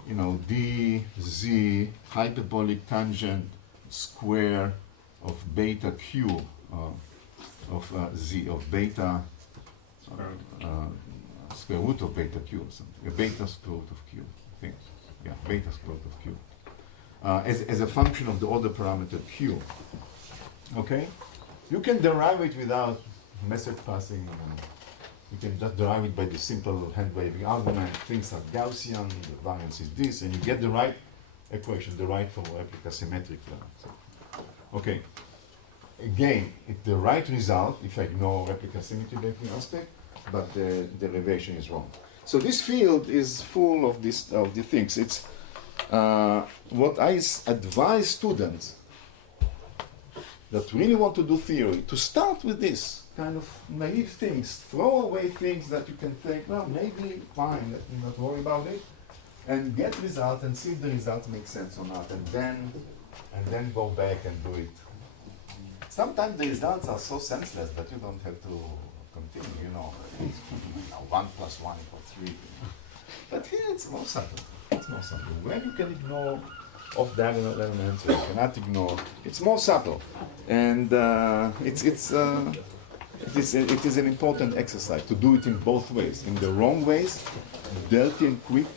you know, dz hyperbolic tangent square of beta q of z of beta square root of beta q or something. A beta square root of q, I think. Yeah, beta square root of q. As a function of the order parameter q. Okay? You can derive it without method passing. You can just derive it by the simple hand-waving argument. Things are Gaussian, the variance is this, and you get the right equation, the right for replica symmetric. Okay. Again, it's the right result if I ignore replica symmetry banking aspect, but the derivation is wrong. So this field is full of the things. It's what I advise students that really want to do theory to start with this kind of naive things, throw away things that you can think, well, maybe fine, let me not worry about it, and get results and see if the results make sense or not, and then go back and do it. Sometimes the results are so senseless that you don't have to continue, you know, 1 + 1 = 3. But here it's more subtle. It's more subtle. When you can ignore off-diagonal elements, or you cannot ignore, it's more subtle, and it is an important exercise to do it in both ways. In the wrong ways, dirty and quick,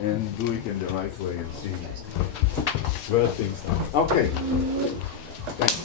and do it in the right way and see where things are. Okay. Thanks.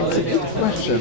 It's a good question.